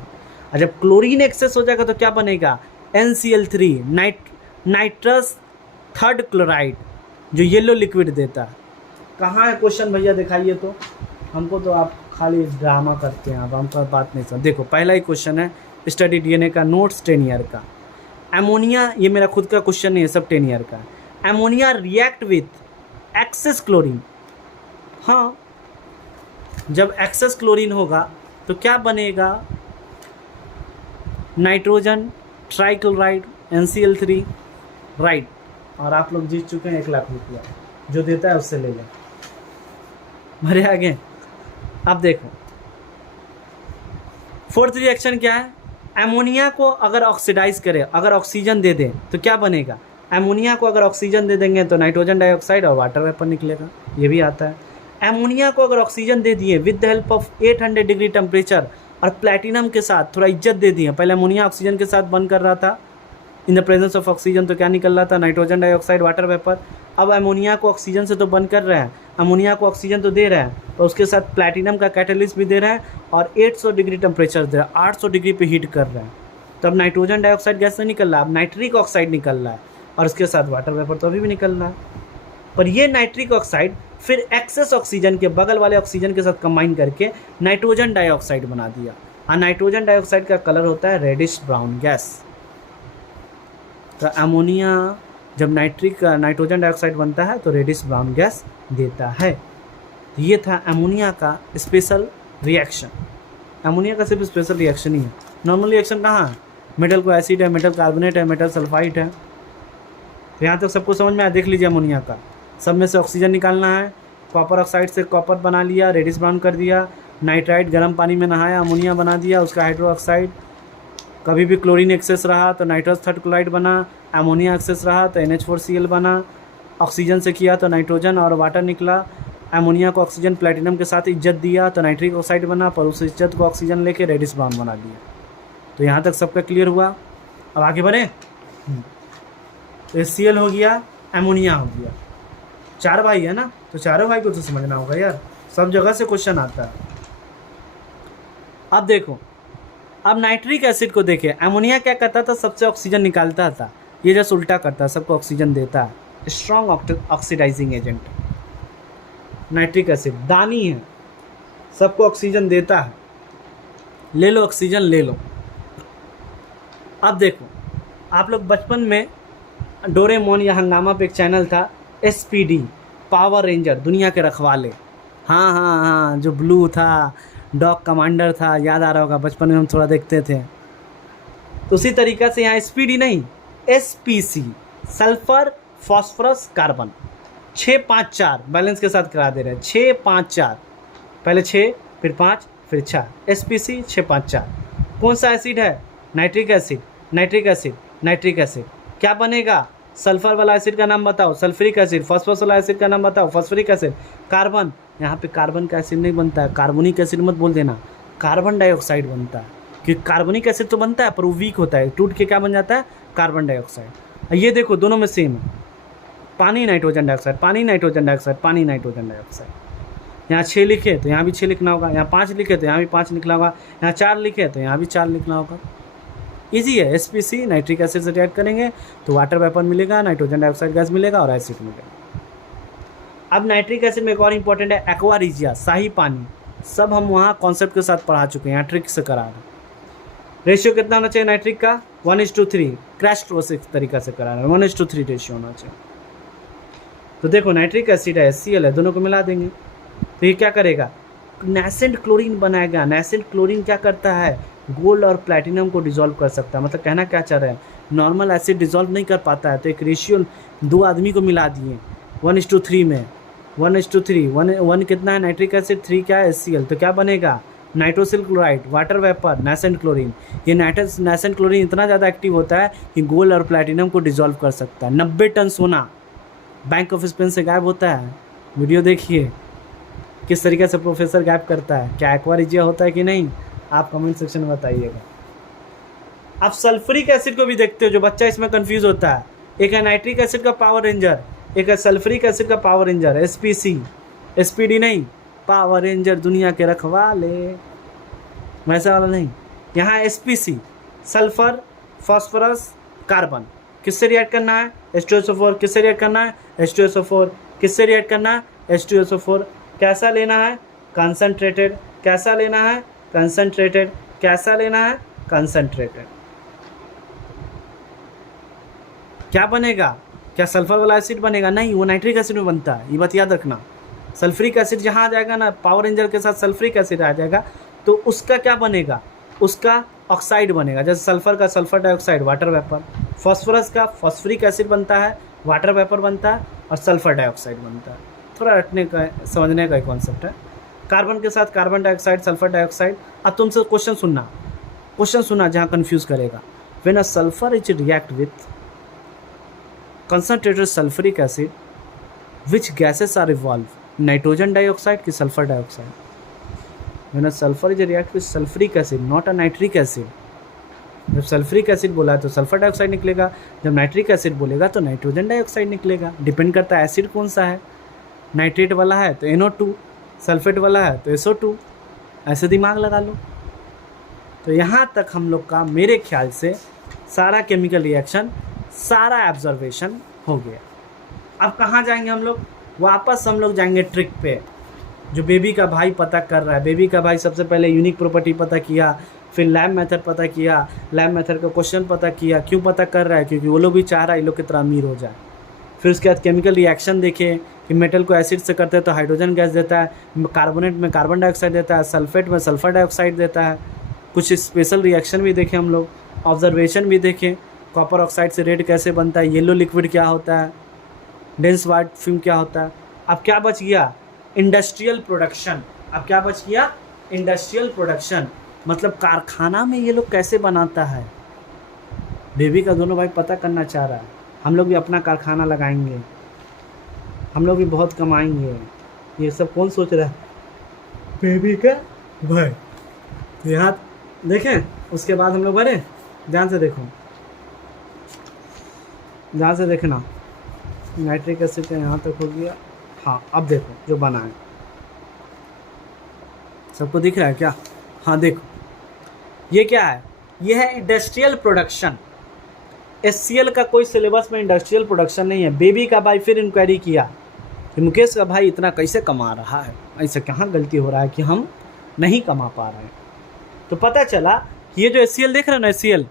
और जब क्लोरीन एक्सेस हो जाएगा तो क्या बनेगा, NCl3, नाइट्रस थर्ड क्लोराइड, जो येलो लिक्विड देता है। कहाँ है क्वेश्चन भैया, दिखाइए तो। हमको तो आप खाली ड्रामा करते हैं, आप हमको बात नहीं समझ। देखो पहला ही क्वेश्चन है स्टडी डीएनए का, नोट्स 10 ईयर का। एमोनिया, ये मेरा खुद का क्वेश्चन नहीं है, सब 10 ईयर का। Ammonia react with access chlorine. हाँ, जब एक्सेस क्लोरीन होगा तो क्या बनेगा? Nitrogen trichloride NCl3, right. और आप लोग जीत चुके हैं 1 लाख रुपया, जो देता है उससे ले लें। भरे आगे। अब देखो फोर्थ रिएक्शन क्या है? एमोनिया को अगर ऑक्सीडाइज करे, अगर ऑक्सीजन दे दें तो क्या बनेगा? एमोनिया को अगर ऑक्सीजन दे देंगे तो नाइट्रोजन डाइऑक्साइड और वाटर वेपर निकलेगा, ये भी आता है। एमोनिया को अगर ऑक्सीजन दे दिए with the help of 800 degree temperature और प्लैटिनम के साथ थोड़ा इज्जत दे दिए। पहले एमोनिया ऑक्सीजन के साथ बंद कर रहा था in the presence of oxygen, तो क्या निकल रहा था? Nitrogen dioxide, water vapour. अब एमोनिया को ऑक्सीजन से तो बंद कर रहे हैं, एमोनिया को ऑक्सीजन तो दे रहे हैं, तो उसके साथ प्लैटिनम का कैटलिस्ट भी दे रहे हैं और 800 डिग्री टेम्परेचर दे रहे हैं, 800 डिग्री पे हीट कर रहे हैं। तो अब नाइट्रोजन डाइऑक्साइड गैस से निकल रहा है, अब नाइट्रिक ऑक्साइड निकल रहा है और उसके साथ वाटर वेपर तो अभी भी निकल रहा है। पर ये नाइट्रिक ऑक्साइड फिर एक्सेस ऑक्सीजन के बगल वाले ऑक्सीजन के साथ कंबाइन करके नाइट्रोजन डाइऑक्साइड बना दिया। और नाइट्रोजन डाइऑक्साइड का कलर होता है रेडिश ब्राउन गैस। तो अमोनिया जब नाइट्रोजन डाइऑक्साइड बनता है तो रेडिश ब्राउन गैस देता है। तो ये था अमोनिया का स्पेशल रिएक्शन। अमोनिया का सिर्फ स्पेशल रिएक्शन ही है, नॉर्मल रिएक्शन कहाँ है? मेटल को एसिड है, मेटल कार्बोनेट है, मेटल सल्फाइड है। तो यहाँ तक सबको समझ में आया? देख लीजिए अमोनिया का, सब में से ऑक्सीजन निकालना है, कॉपर ऑक्साइड से कॉपर बना लिया, रेडिश ब्राउन कर दिया, नाइट्राइट गर्म पानी में नहाया, अमोनिया बना दिया, उसका हाइड्रो ऑक्साइड। कभी भी क्लोरीन एक्सेस रहा तो नाइट्रस थर्ड क्लोराइड बना, अमोनिया एक्सेस रहा तो NH4Cl बना, ऑक्सीजन से किया तो नाइट्रोजन और वाटर निकला, अमोनिया को ऑक्सीजन प्लेटिनम के साथ इज्जत दिया तो नाइट्रिक ऑक्साइड बना, पर उस इज्जत को ऑक्सीजन लेके रेडिश ब्राउन बना दिया। तो यहाँ तक सबका क्लियर हुआ। अब आगे बढ़े। तो HCl हो गया, अमोनिया हो गया, 4 भाई है ना, तो चारों भाई को तो समझना होगा यार, सब जगह से क्वेश्चन आता है। अब देखो, अब नाइट्रिक एसिड को देखे, अमोनिया क्या करता था? सबसे ऑक्सीजन निकालता था, ये जैसे उल्टा करता है, सबको ऑक्सीजन देता है, strong oxidizing agent. Nitric acid दानी है, सबको ऑक्सीजन देता है, ले लो ऑक्सीजन ले लो। अब देखो, आप लोग बचपन में डोरेमोन या हंगामा पे एक चैनल था SPD, पावर रेंजर, दुनिया के रखवाले। हाँ हाँ हाँ, जो ब्लू था, डॉग कमांडर था, याद आ रहा होगा, बचपन में हम थोड़ा देखते थे। तो उसी तरीक़ा से यहाँ SPD नहीं, SPC, sulphur phosphorus carbon, 6-5-4 balance के साथ करा दे रहे हैं, 6-5-4, पहले 6 फिर 5 फिर 4, SPC 6-5-4। कौन सा एसिड है? Nitric acid, nitric acid, nitric acid. क्या बनेगा? सल्फर वाला एसिड का नाम बताओ, सल्फ्यूरिक एसिड। फॉस्फोरस वाला एसिड का नाम बताओ, फॉस्फोरिक एसिड। कार्बन, यहाँ पे कार्बन का एसिड नहीं बनता है, कार्बोनिक एसिड मत बोल देना, कार्बन डाइऑक्साइड बनता है, क्योंकि कार्बोनिक एसिड तो बनता है पर वो वीक होता है, टूट के क्या बन जाता है? Carbon dioxide. ये देखो दोनों में सेम है, पानी नाइट्रोजन डाइऑक्साइड, पानी नाइट्रोजन डाइऑक्साइड, पानी नाइट्रोजन डाइऑक्साइड। यहाँ 6 लिखे तो यहाँ भी 6 लिखना होगा, यहाँ 5 लिखे तो यहाँ भी 5 लिखना होगा, यहाँ 4 लिखे तो यहाँ भी 4 लिखना होगा। इजी है। SPC नाइट्रिक एसिड से रिएक्ट करेंगे तो वाटर वेपर मिलेगा, नाइट्रोजन डाइऑक्साइड गैस मिलेगा और एसिड मिलेगा। अब नाइट्रिक एसिड में एक और इंपॉर्टेंट है एक्वा रिजिया, शाही पानी। सब हम वहाँ कॉन्सेप्ट के साथ पढ़ा चुके हैं, यहाँ ट्रिक से करा रहे हैं। रेशियो कितना होना चाहिए नाइट्रिक का? 1:3, क्रैश कोर्स तरीका से करा रहे हैं, 1:3 रेशियो होना चाहिए। तो देखो नाइट्रिक एसिड है, HCl है, दोनों को मिला देंगे तो ये क्या करेगा? नेसेंट क्लोरीन बनाएगा। नेसेंट क्लोरीन क्या करता है? गोल्ड और प्लैटिनम को डिसॉल्व कर सकता है। मतलब कहना क्या चाह रहे हैं, नॉर्मल एसिड डिसॉल्व नहीं कर पाता है, तो एक रेशियो 2 आदमी को मिला दिए 1:3 में, 1:3, 1 कितना है नाइट्रिक एसिड, 3 क्या है HCl, तो क्या बनेगा? Nitrosyl chloride, water vapour, nascent chlorine. ये नेसेंट क्लोरीन इतना ज़्यादा एक्टिव होता है कि गोल्ड और प्लैटिनम को डिसॉल्व कर सकता है। 90 टन सोना बैंक ऑफ स्पेन से गायब होता है। वीडियो देखिए किस तरीके से प्रोफेसर गायब करता है, क्या एक्वा रिजिया होता है कि नहीं, आप कमेंट सेक्शन में बताइएगा। आप सल्फ्यूरिक एसिड को भी देखते हो, जो बच्चा इसमें कंफ्यूज होता है, एक है नाइट्रिक एसिड का पावर रेंजर, एक है सल्फ्यूरिक एसिड का पावर रेंजर, SPC, SPD नहीं, पावर रेंजर दुनिया के रखवाले, वैसा वाला नहीं। यहाँ SPC, सल्फर फॉस्फोरस कार्बन, किससे रिएक्ट करना है? H2SO4। किससे रिएक्ट करना है? H2SO4। किससे रिएक्ट करना है? H2SO4 कैसा लेना है, कंसनट्रेटेड, कैसा लेना है, कंसनट्रेटेड, कैसा लेना है, कंसनट्रेटेड। क्या बनेगा, क्या सल्फर वाला एसिड बनेगा, नहीं, वो नाइट्रिक एसिड में बनता है, ये बात याद रखना। सल्फ्रिक एसिड जहाँ आ जाएगा ना, पावर रेंजर के साथ सल्फ्रिक एसिड आ जाएगा, तो उसका क्या बनेगा, उसका ऑक्साइड बनेगा। जैसे सल्फर का sulphur dioxide, water vapour. Phosphorus का फॉस्फरिक एसिड बनता है, वाटर वेपर बनता है, और सल्फर डाइऑक्साइड बनता है। थोड़ा रटने का समझने का कॉन्सेप्ट है। कार्बन के साथ कार्बन डाइऑक्साइड, सल्फर डाइऑक्साइड। अब तुमसे क्वेश्चन सुनना जहाँ कन्फ्यूज करेगा। When a sulphur is react with concentrated sulfuric acid, which gases are evolved, nitrogen dioxide ki sulfur dioxide? When a sulfur is react with sulfuric acid, not a nitric acid. जब sulphuric acid बोला है तो sulphur dioxide निकलेगा, जब nitric acid बोलेगा तो nitrogen dioxide निकलेगा। Depend करता है एसिड कौन सा है, नाइट्रेट वाला है तो NO2, सल्फेट वाला है तो SO2। ऐसे दिमाग लगा लो। तो यहाँ तक हम लोग का मेरे ख्याल से सारा केमिकल रिएक्शन, सारा ऑब्जर्वेशन हो गया। अब कहाँ जाएंगे हम लोग, वापस हम लोग जाएंगे ट्रिक पे, जो बेबी का भाई पता कर रहा है। बेबी का भाई सबसे पहले यूनिक प्रॉपर्टी पता किया, फिर लैब मेथड पता किया, लैब मेथड का क्वेश्चन पता किया। क्यों पता कर रहा है, क्योंकि वो लोग भी चाह रहा है ये लोग की तरह अमीर हो जाए। फिर उसके बाद केमिकल रिएक्शन देखे कि मेटल को एसिड से करते हैं तो हाइड्रोजन गैस देता है, कार्बोनेट में कार्बन डाइऑक्साइड देता है, सल्फेट में सल्फर डाइऑक्साइड देता है। कुछ स्पेशल रिएक्शन भी देखे हम लोग, ऑब्जर्वेशन भी देखें। कॉपर ऑक्साइड से रेड कैसे बनता है, येलो लिक्विड क्या होता है, डेंस वाइट फिल्म क्या होता है। अब क्या बच गया, इंडस्ट्रियल प्रोडक्शन। अब क्या बच गया, इंडस्ट्रियल प्रोडक्शन, मतलब कारखाना में ये लोग कैसे बनाता है। बेबी का दोनों भाई पता करना चाह रहा है। हम लोग भी अपना कारखाना लगाएंगे, हम लोग भी बहुत कमाएंगे। ये सब कौन सोच रहा है, बेबी का भाई। यहाँ देखें, उसके बाद हम लोग बढ़े, ध्यान से देखो, ध्यान से देखना। नाइट्रिक एसिड का यहाँ तक हो गया। हाँ, अब देखो जो बना है, सबको दिख रहा है क्या? हाँ देखो, ये क्या है, ये है इंडस्ट्रियल प्रोडक्शन। HCl का कोई सिलेबस में इंडस्ट्रियल प्रोडक्शन नहीं है। बेबी का भाई फिर इंक्वायरी किया कि मुकेश का भाई इतना कैसे कमा रहा है, ऐसा कहाँ गलती हो रहा है कि हम नहीं कमा पा रहे हैं। तो पता चला कि ये जो HCl देख रहे हो ना, HCl,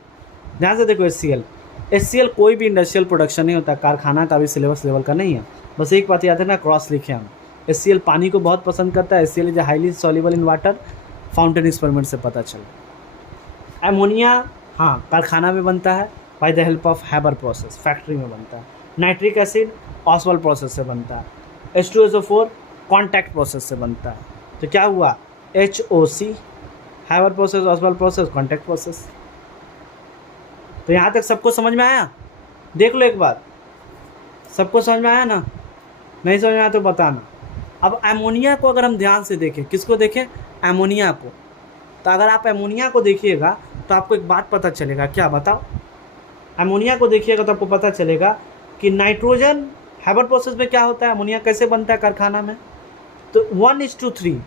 ध्यान से देखो, HCl कोई भी इंडस्ट्रियल प्रोडक्शन नहीं होता, कारखाना का भी सिलेबस लेवल का नहीं है। बस एक बात याद है ना, क्रॉस लिखे हम। HCl पानी को बहुत पसंद करता है। HCl is highly soluble in water, fountain experiment से पता चला। एमोनिया, हाँ, कारखाना में बनता है by the help of Haber process, factory में बनता है। नाइट्रिक एसिड ऑसवाल्ड प्रोसेस से बनता है। H2SO4 कॉन्टैक्ट प्रोसेस से बनता है। तो क्या हुआ, HOC, Haber process, Oswald process, contact process. तो यहाँ तक सबको समझ में आया? देख लो एक बार, सबको समझ में आया ना? नहीं समझ में आया तो बताना। अब एमोनिया को अगर हम ध्यान से देखें, किसको देखें, एमोनिया को, तो अगर आप एमोनिया को देखिएगा तो आपको एक बात पता चलेगा। क्या बताओ, एमोनिया को देखिएगा तो आपको पता चलेगा कि नाइट्रोजन हैबर प्रोसेस में क्या होता है, एमोनिया कैसे बनता है कारखाना में। तो 1:3,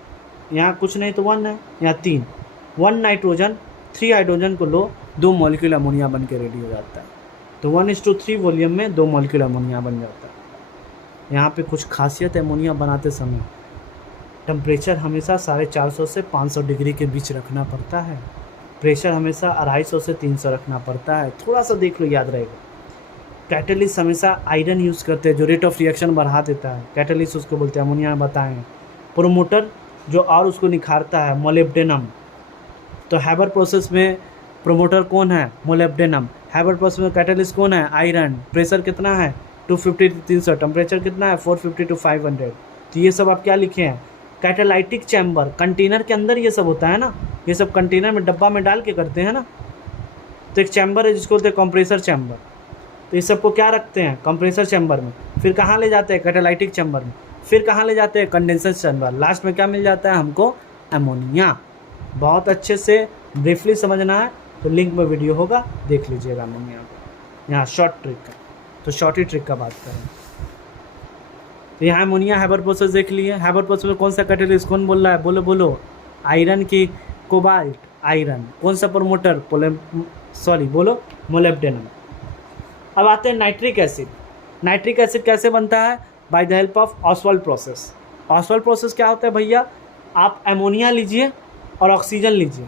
यहाँ कुछ नहीं तो 1 है, यहाँ 3, 1 नाइट्रोजन 3 हाइड्रोजन को लो, 2 मॉलिक्यूल अमोनिया बन के रेडी हो जाता है। तो 1:3 वॉल्यूम में 2 मॉलिक्यूल अमोनिया बन जाता है। यहाँ पे कुछ खासियत है, अमोनिया बनाते समय टेम्परेचर हमेशा 450 से 500 डिग्री के बीच रखना पड़ता है। प्रेशर हमेशा 250 से 300 रखना पड़ता है। थोड़ा सा देख लो, याद रहेगा। कैटलिस्ट हमेशा आयरन यूज़ करते हैं जो रेट ऑफ रिएक्शन बढ़ा देता है, कैटलिस्ट उसको बोलते हैं, अमोनिया में बताएं। प्रोमोटर जो और उसको निखारता है, मोलिब्डेनम। तो हैबर प्रोसेस में प्रोमोटर कौन है, मोलिब्डेनम। हैबर प्रोसेस में कैटलिस्ट कौन है, आयरन। प्रेशर कितना है, 250 से 300। टेम्परेचर कितना है, 450 to 500। तो ये सब आप क्या लिखे हैं, कैटालाइटिक चैम्बर, कंटेनर के अंदर ये सब होता है ना, ये सब कंटेनर में डब्बा में डाल के करते हैं ना। तो एक चैम्बर है जिसको बोलते हैं कंप्रेसर चैम्बर। तो इस सबको क्या रखते हैं, कंप्रेसर चैम्बर में। फिर कहाँ ले जाते हैं, कैटालाइटिक चैम्बर में। फिर कहाँ ले जाते हैं, कंडेंसर चैम्बर। लास्ट में क्या मिल जाता है हमको, अमोनिया। बहुत अच्छे से ब्रीफली समझना है तो लिंक में वीडियो होगा, देख लीजिएगा अमोनिया को। यहाँ शॉर्ट ट्रिक का, तो शॉर्टी ट्रिक का बात करें तो यहाँ अमोनिया हैबर प्रोसेस देख लिए। हैबर प्रोसेस में कौन सा कैटेलिस्ट, कौन बोल रहा है, बोलो बोलो। आयरन की कोबाल्ट, आयरन। कौन सा प्रोमोटर, बोलो, मोलिब्डेनम। अब आते हैं नाइट्रिक एसिड। नाइट्रिक एसिड कैसे बनता है, by the help of Oswald process. Oswald process क्या होता है भैया, आप अमोनिया लीजिए और ऑक्सीजन लीजिए,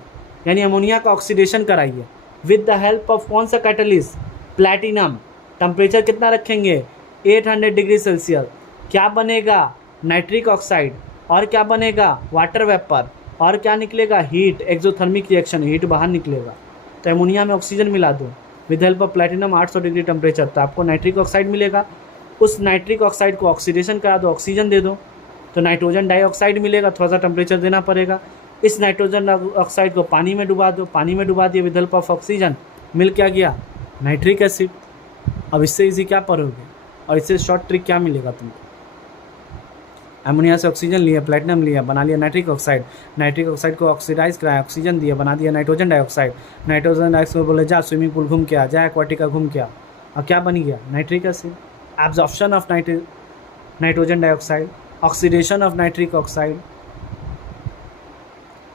यानी अमोनिया का ऑक्सीडेशन कराइए विद द हेल्प ऑफ कौन सा कैटलिस्ट, प्लैटिनम। टेम्परेचर कितना रखेंगे, 800 डिग्री सेल्सियस। क्या बनेगा, नाइट्रिक ऑक्साइड, और क्या बनेगा, वाटर वेपर, और क्या निकलेगा, हीट, एक्सोथर्मिक रिएक्शन, हीट बाहर निकलेगा। तो अमोनिया में ऑक्सीजन मिला दो with help of platinum 800 degree temperature, तो आपको नाइट्रिक ऑक्साइड मिलेगा। उस नाइट्रिक ऑक्साइड को ऑक्सीडेशन करा दो, ऑक्सीजन दे दो, तो नाइट्रोजन डाइऑक्साइड मिलेगा। थोड़ा सा टेम्परेचर देना पड़ेगा। इस नाइट्रोजन ऑक्साइड को पानी में डुबा दो, पानी में डुबा दिए विद हेल्प ऑफ ऑक्सीजन, मिल क्या गया, नाइट्रिक एसिड। अब इससे इजी क्या पढ़ोगे, और इससे शॉर्ट ट्रिक क्या मिलेगा तुमको, अमोनिया से ऑक्सीजन लिया, प्लैटिनम लिया, बना लिया नाइट्रिक ऑक्साइड, नाइट्रिक ऑक्साइड को ऑक्सीडाइज कराया, ऑक्सीजन दिया, बना दिया नाइट्रोजन डाइऑक्साइड, नाइट्रोजन डाइऑक्साइड बोले जा स्विमिंग पूल घूम के आ, जा एक्वाटिका घूम के आ, और क्या बन गया, nitric acid. Absorption of nitrogen dioxide, oxidation of nitric oxide,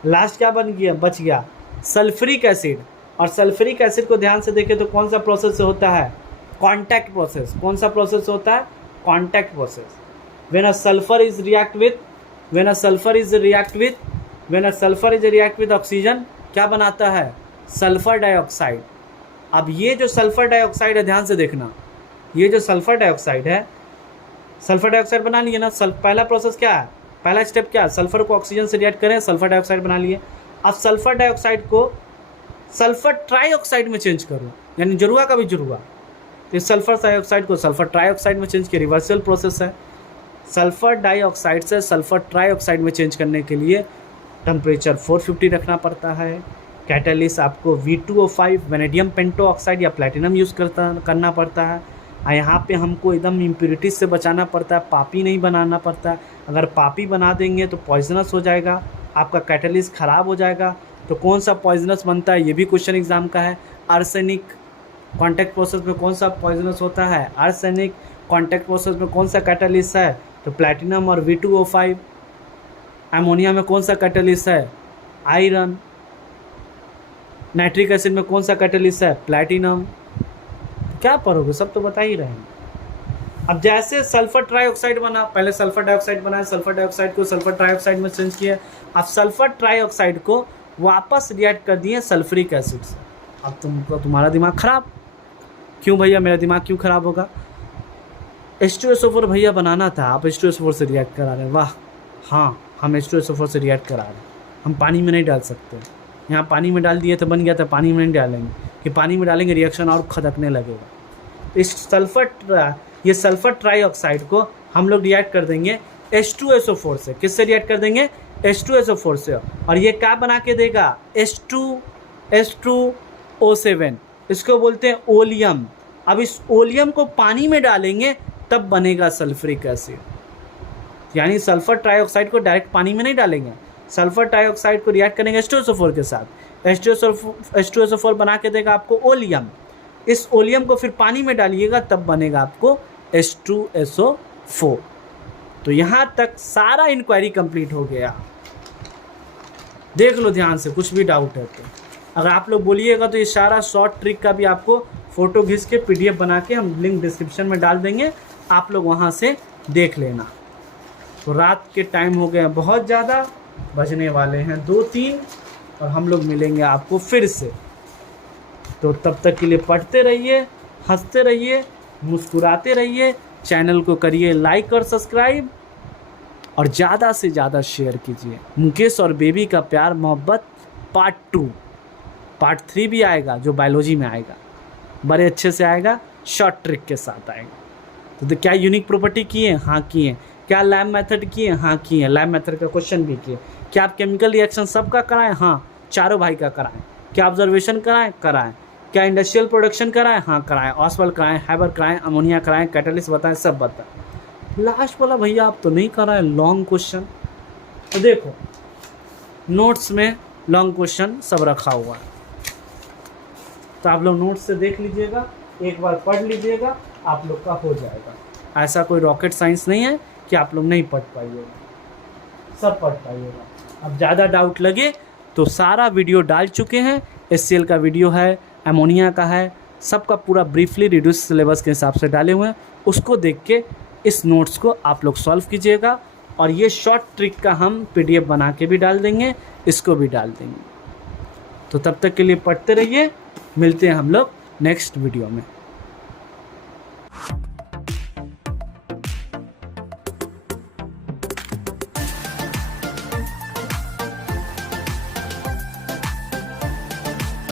last क्या बन गया, बच गया सल्फ्यूरिक एसिड। और सल्फ्यूरिक एसिड को ध्यान से देखें तो कौन सा प्रोसेस से होता है, कॉन्टैक्ट प्रोसेस। कौन सा प्रोसेस होता है, contact process. when a sulfur is react with oxygen क्या बनाता है, सल्फर डाइऑक्साइड। अब ये जो सल्फर डाइऑक्साइड है, ध्यान से देखना, ये जो सल्फर डाइऑक्साइड है, सल्फर डाइऑक्साइड बना लिए ना। पहला प्रोसेस क्या है, पहला स्टेप क्या है, सल्फर को ऑक्सीजन से रिएक्ट करें, सल्फर डाइऑक्साइड बना लिए। अब सल्फर डाइऑक्साइड को सल्फर ट्राइऑक्साइड में चेंज करो, यानी जरुआ का भी जरुआ, तो सल्फर डाइऑक्साइड को सल्फर ट्राइऑक्साइड में चेंज किया, रिवर्सल प्रोसेस है। सल्फर डाइऑक्साइड से सल्फर ट्राइऑक्साइड में चेंज करने के लिए टेम्परेचर 450 रखना पड़ता है। कैटलिस्ट आपको V2O5 वेनेडियम पेंटो ऑक्साइड या प्लैटिनम यूज़ करना पड़ता है। यहाँ पे हमको एकदम इम्प्योरिटीज से बचाना पड़ता है, पापी नहीं बनाना पड़ता है। अगर पापी बना देंगे तो पॉइजनस हो जाएगा, आपका कैटलिस्ट ख़राब हो जाएगा। तो कौन सा पॉइजनस बनता है, ये भी क्वेश्चन एग्जाम का है। आर्सेनिक। कॉन्टैक्ट प्रोसेस में कौन सा पॉइजनस होता है, आर्सेनिक। कॉन्टैक्ट प्रोसेस में कौन सा कैटलिस्ट है, तो प्लैटिनम और V2O5। अमोनिया में कौन सा कैटलिस्ट है, आयरन। नाइट्रिक एसिड में कौन सा कैटलिस्ट है, प्लैटिनम। क्या पढ़ोगे, सब तो बता ही रहे हैं। अब जैसे सल्फर ट्राइऑक्साइड बना, पहले सल्फर डाइऑक्साइड बनाया, सल्फर डाइऑक्साइड को सल्फर ट्राइऑक्साइड में चेंज किया। अब सल्फर ट्राइऑक्साइड को वापस रिएक्ट कर दिए सल्फ्यूरिक एसिड से। अब तुम्हारा दिमाग खराब क्यों भैया, मेरा दिमाग क्यों खराब होगा। H2SO4 भैया बनाना था, आप H2SO4 से रिएक्ट करा रहे हैं, वाह। हाँ, हम H2SO4 से रिएक्ट करा रहे हैं, हम पानी में नहीं डाल सकते। यहाँ पानी में डाल दिए तो बन गया था, पानी में नहीं डालेंगे कि पानी में डालेंगे रिएक्शन और खदकने लगेगा। इस ये सल्फर ट्राइऑक्साइड को हम लोग रिएक्ट कर देंगे H2SO4 से। किससे रिएक्ट कर देंगे, H2SO4 से। और ये क्या बना के देगा, H2O7, इसको बोलते हैं ओलियम। अब इस ओलियम को पानी में डालेंगे तब बनेगा सल्फ्यूरिक एसिड। यानी सल्फर ट्राइऑक्साइड को डायरेक्ट पानी में नहीं डालेंगे, सल्फर ट्राइऑक्साइड को रिएक्ट करेंगे H2SO4 के साथ। H2SO4 बना के देगा आपको ओलियम। इस ओलियम को फिर पानी में डालिएगा तब बनेगा आपको H2SO4। तो यहाँ तक सारा इंक्वायरी कंप्लीट हो गया। देख लो ध्यान से, कुछ भी डाउट है तो अगर आप लोग बोलिएगा तो ये सारा शॉर्ट ट्रिक का भी आपको फ़ोटो खींच के PDF बना के हम लिंक डिस्क्रिप्शन में डाल देंगे, आप लोग वहाँ से देख लेना। तो रात के टाइम हो गए बहुत ज़्यादा, बजने वाले हैं 2-3, और हम लोग मिलेंगे आपको फिर से। तो तब तक के लिए पढ़ते रहिए, हंसते रहिए, मुस्कुराते रहिए, चैनल को करिए लाइक और सब्सक्राइब, और ज़्यादा से ज़्यादा शेयर कीजिए। मुकेश और बेबी का प्यार मोहब्बत पार्ट 2, पार्ट 3 भी आएगा जो बायोलॉजी में आएगा, बड़े अच्छे से आएगा, शॉर्ट ट्रिक के साथ आएगा। तो क्या यूनिक प्रॉपर्टी किए, हाँ किए। क्या लैब मेथड किए, हाँ किए। लैब मेथड का क्वेश्चन भी किए। क्या आप केमिकल रिएक्शन सबका कराएं, हाँ, चारों भाई का कराएं। क्या ऑब्जर्वेशन कराएं, कराएं। क्या इंडस्ट्रियल प्रोडक्शन कराएं, हाँ कराएं। ऑसवाल्ड कराएं, हैबर कराएं, अमोनिया कराएं, कैटलिस्ट बताएं, सब बताएं। लास्ट वाला भैया आप तो नहीं कराएं, लॉन्ग क्वेश्चन। तो देखो नोट्स में लॉन्ग क्वेश्चन सब रखा हुआ है, तो आप लोग नोट्स से देख लीजिएगा, एक बार पढ़ लीजिएगा, आप लोग का हो जाएगा। ऐसा कोई रॉकेट साइंस नहीं है कि आप लोग नहीं पढ़ पाइएगा, सब पढ़ पाइएगा। अब ज़्यादा डाउट लगे तो सारा वीडियो डाल चुके हैं। HCl का वीडियो है, अमोनिया का है, सबका पूरा ब्रीफली रिड्यूस सिलेबस के हिसाब से डाले हुए हैं। उसको देख के इस नोट्स को आप लोग सॉल्व कीजिएगा और ये शॉर्ट ट्रिक का हम PDF बना के भी डाल देंगे, इसको भी डाल देंगे। तो तब तक के लिए पढ़ते रहिए, मिलते हैं हम लोग नेक्स्ट वीडियो में।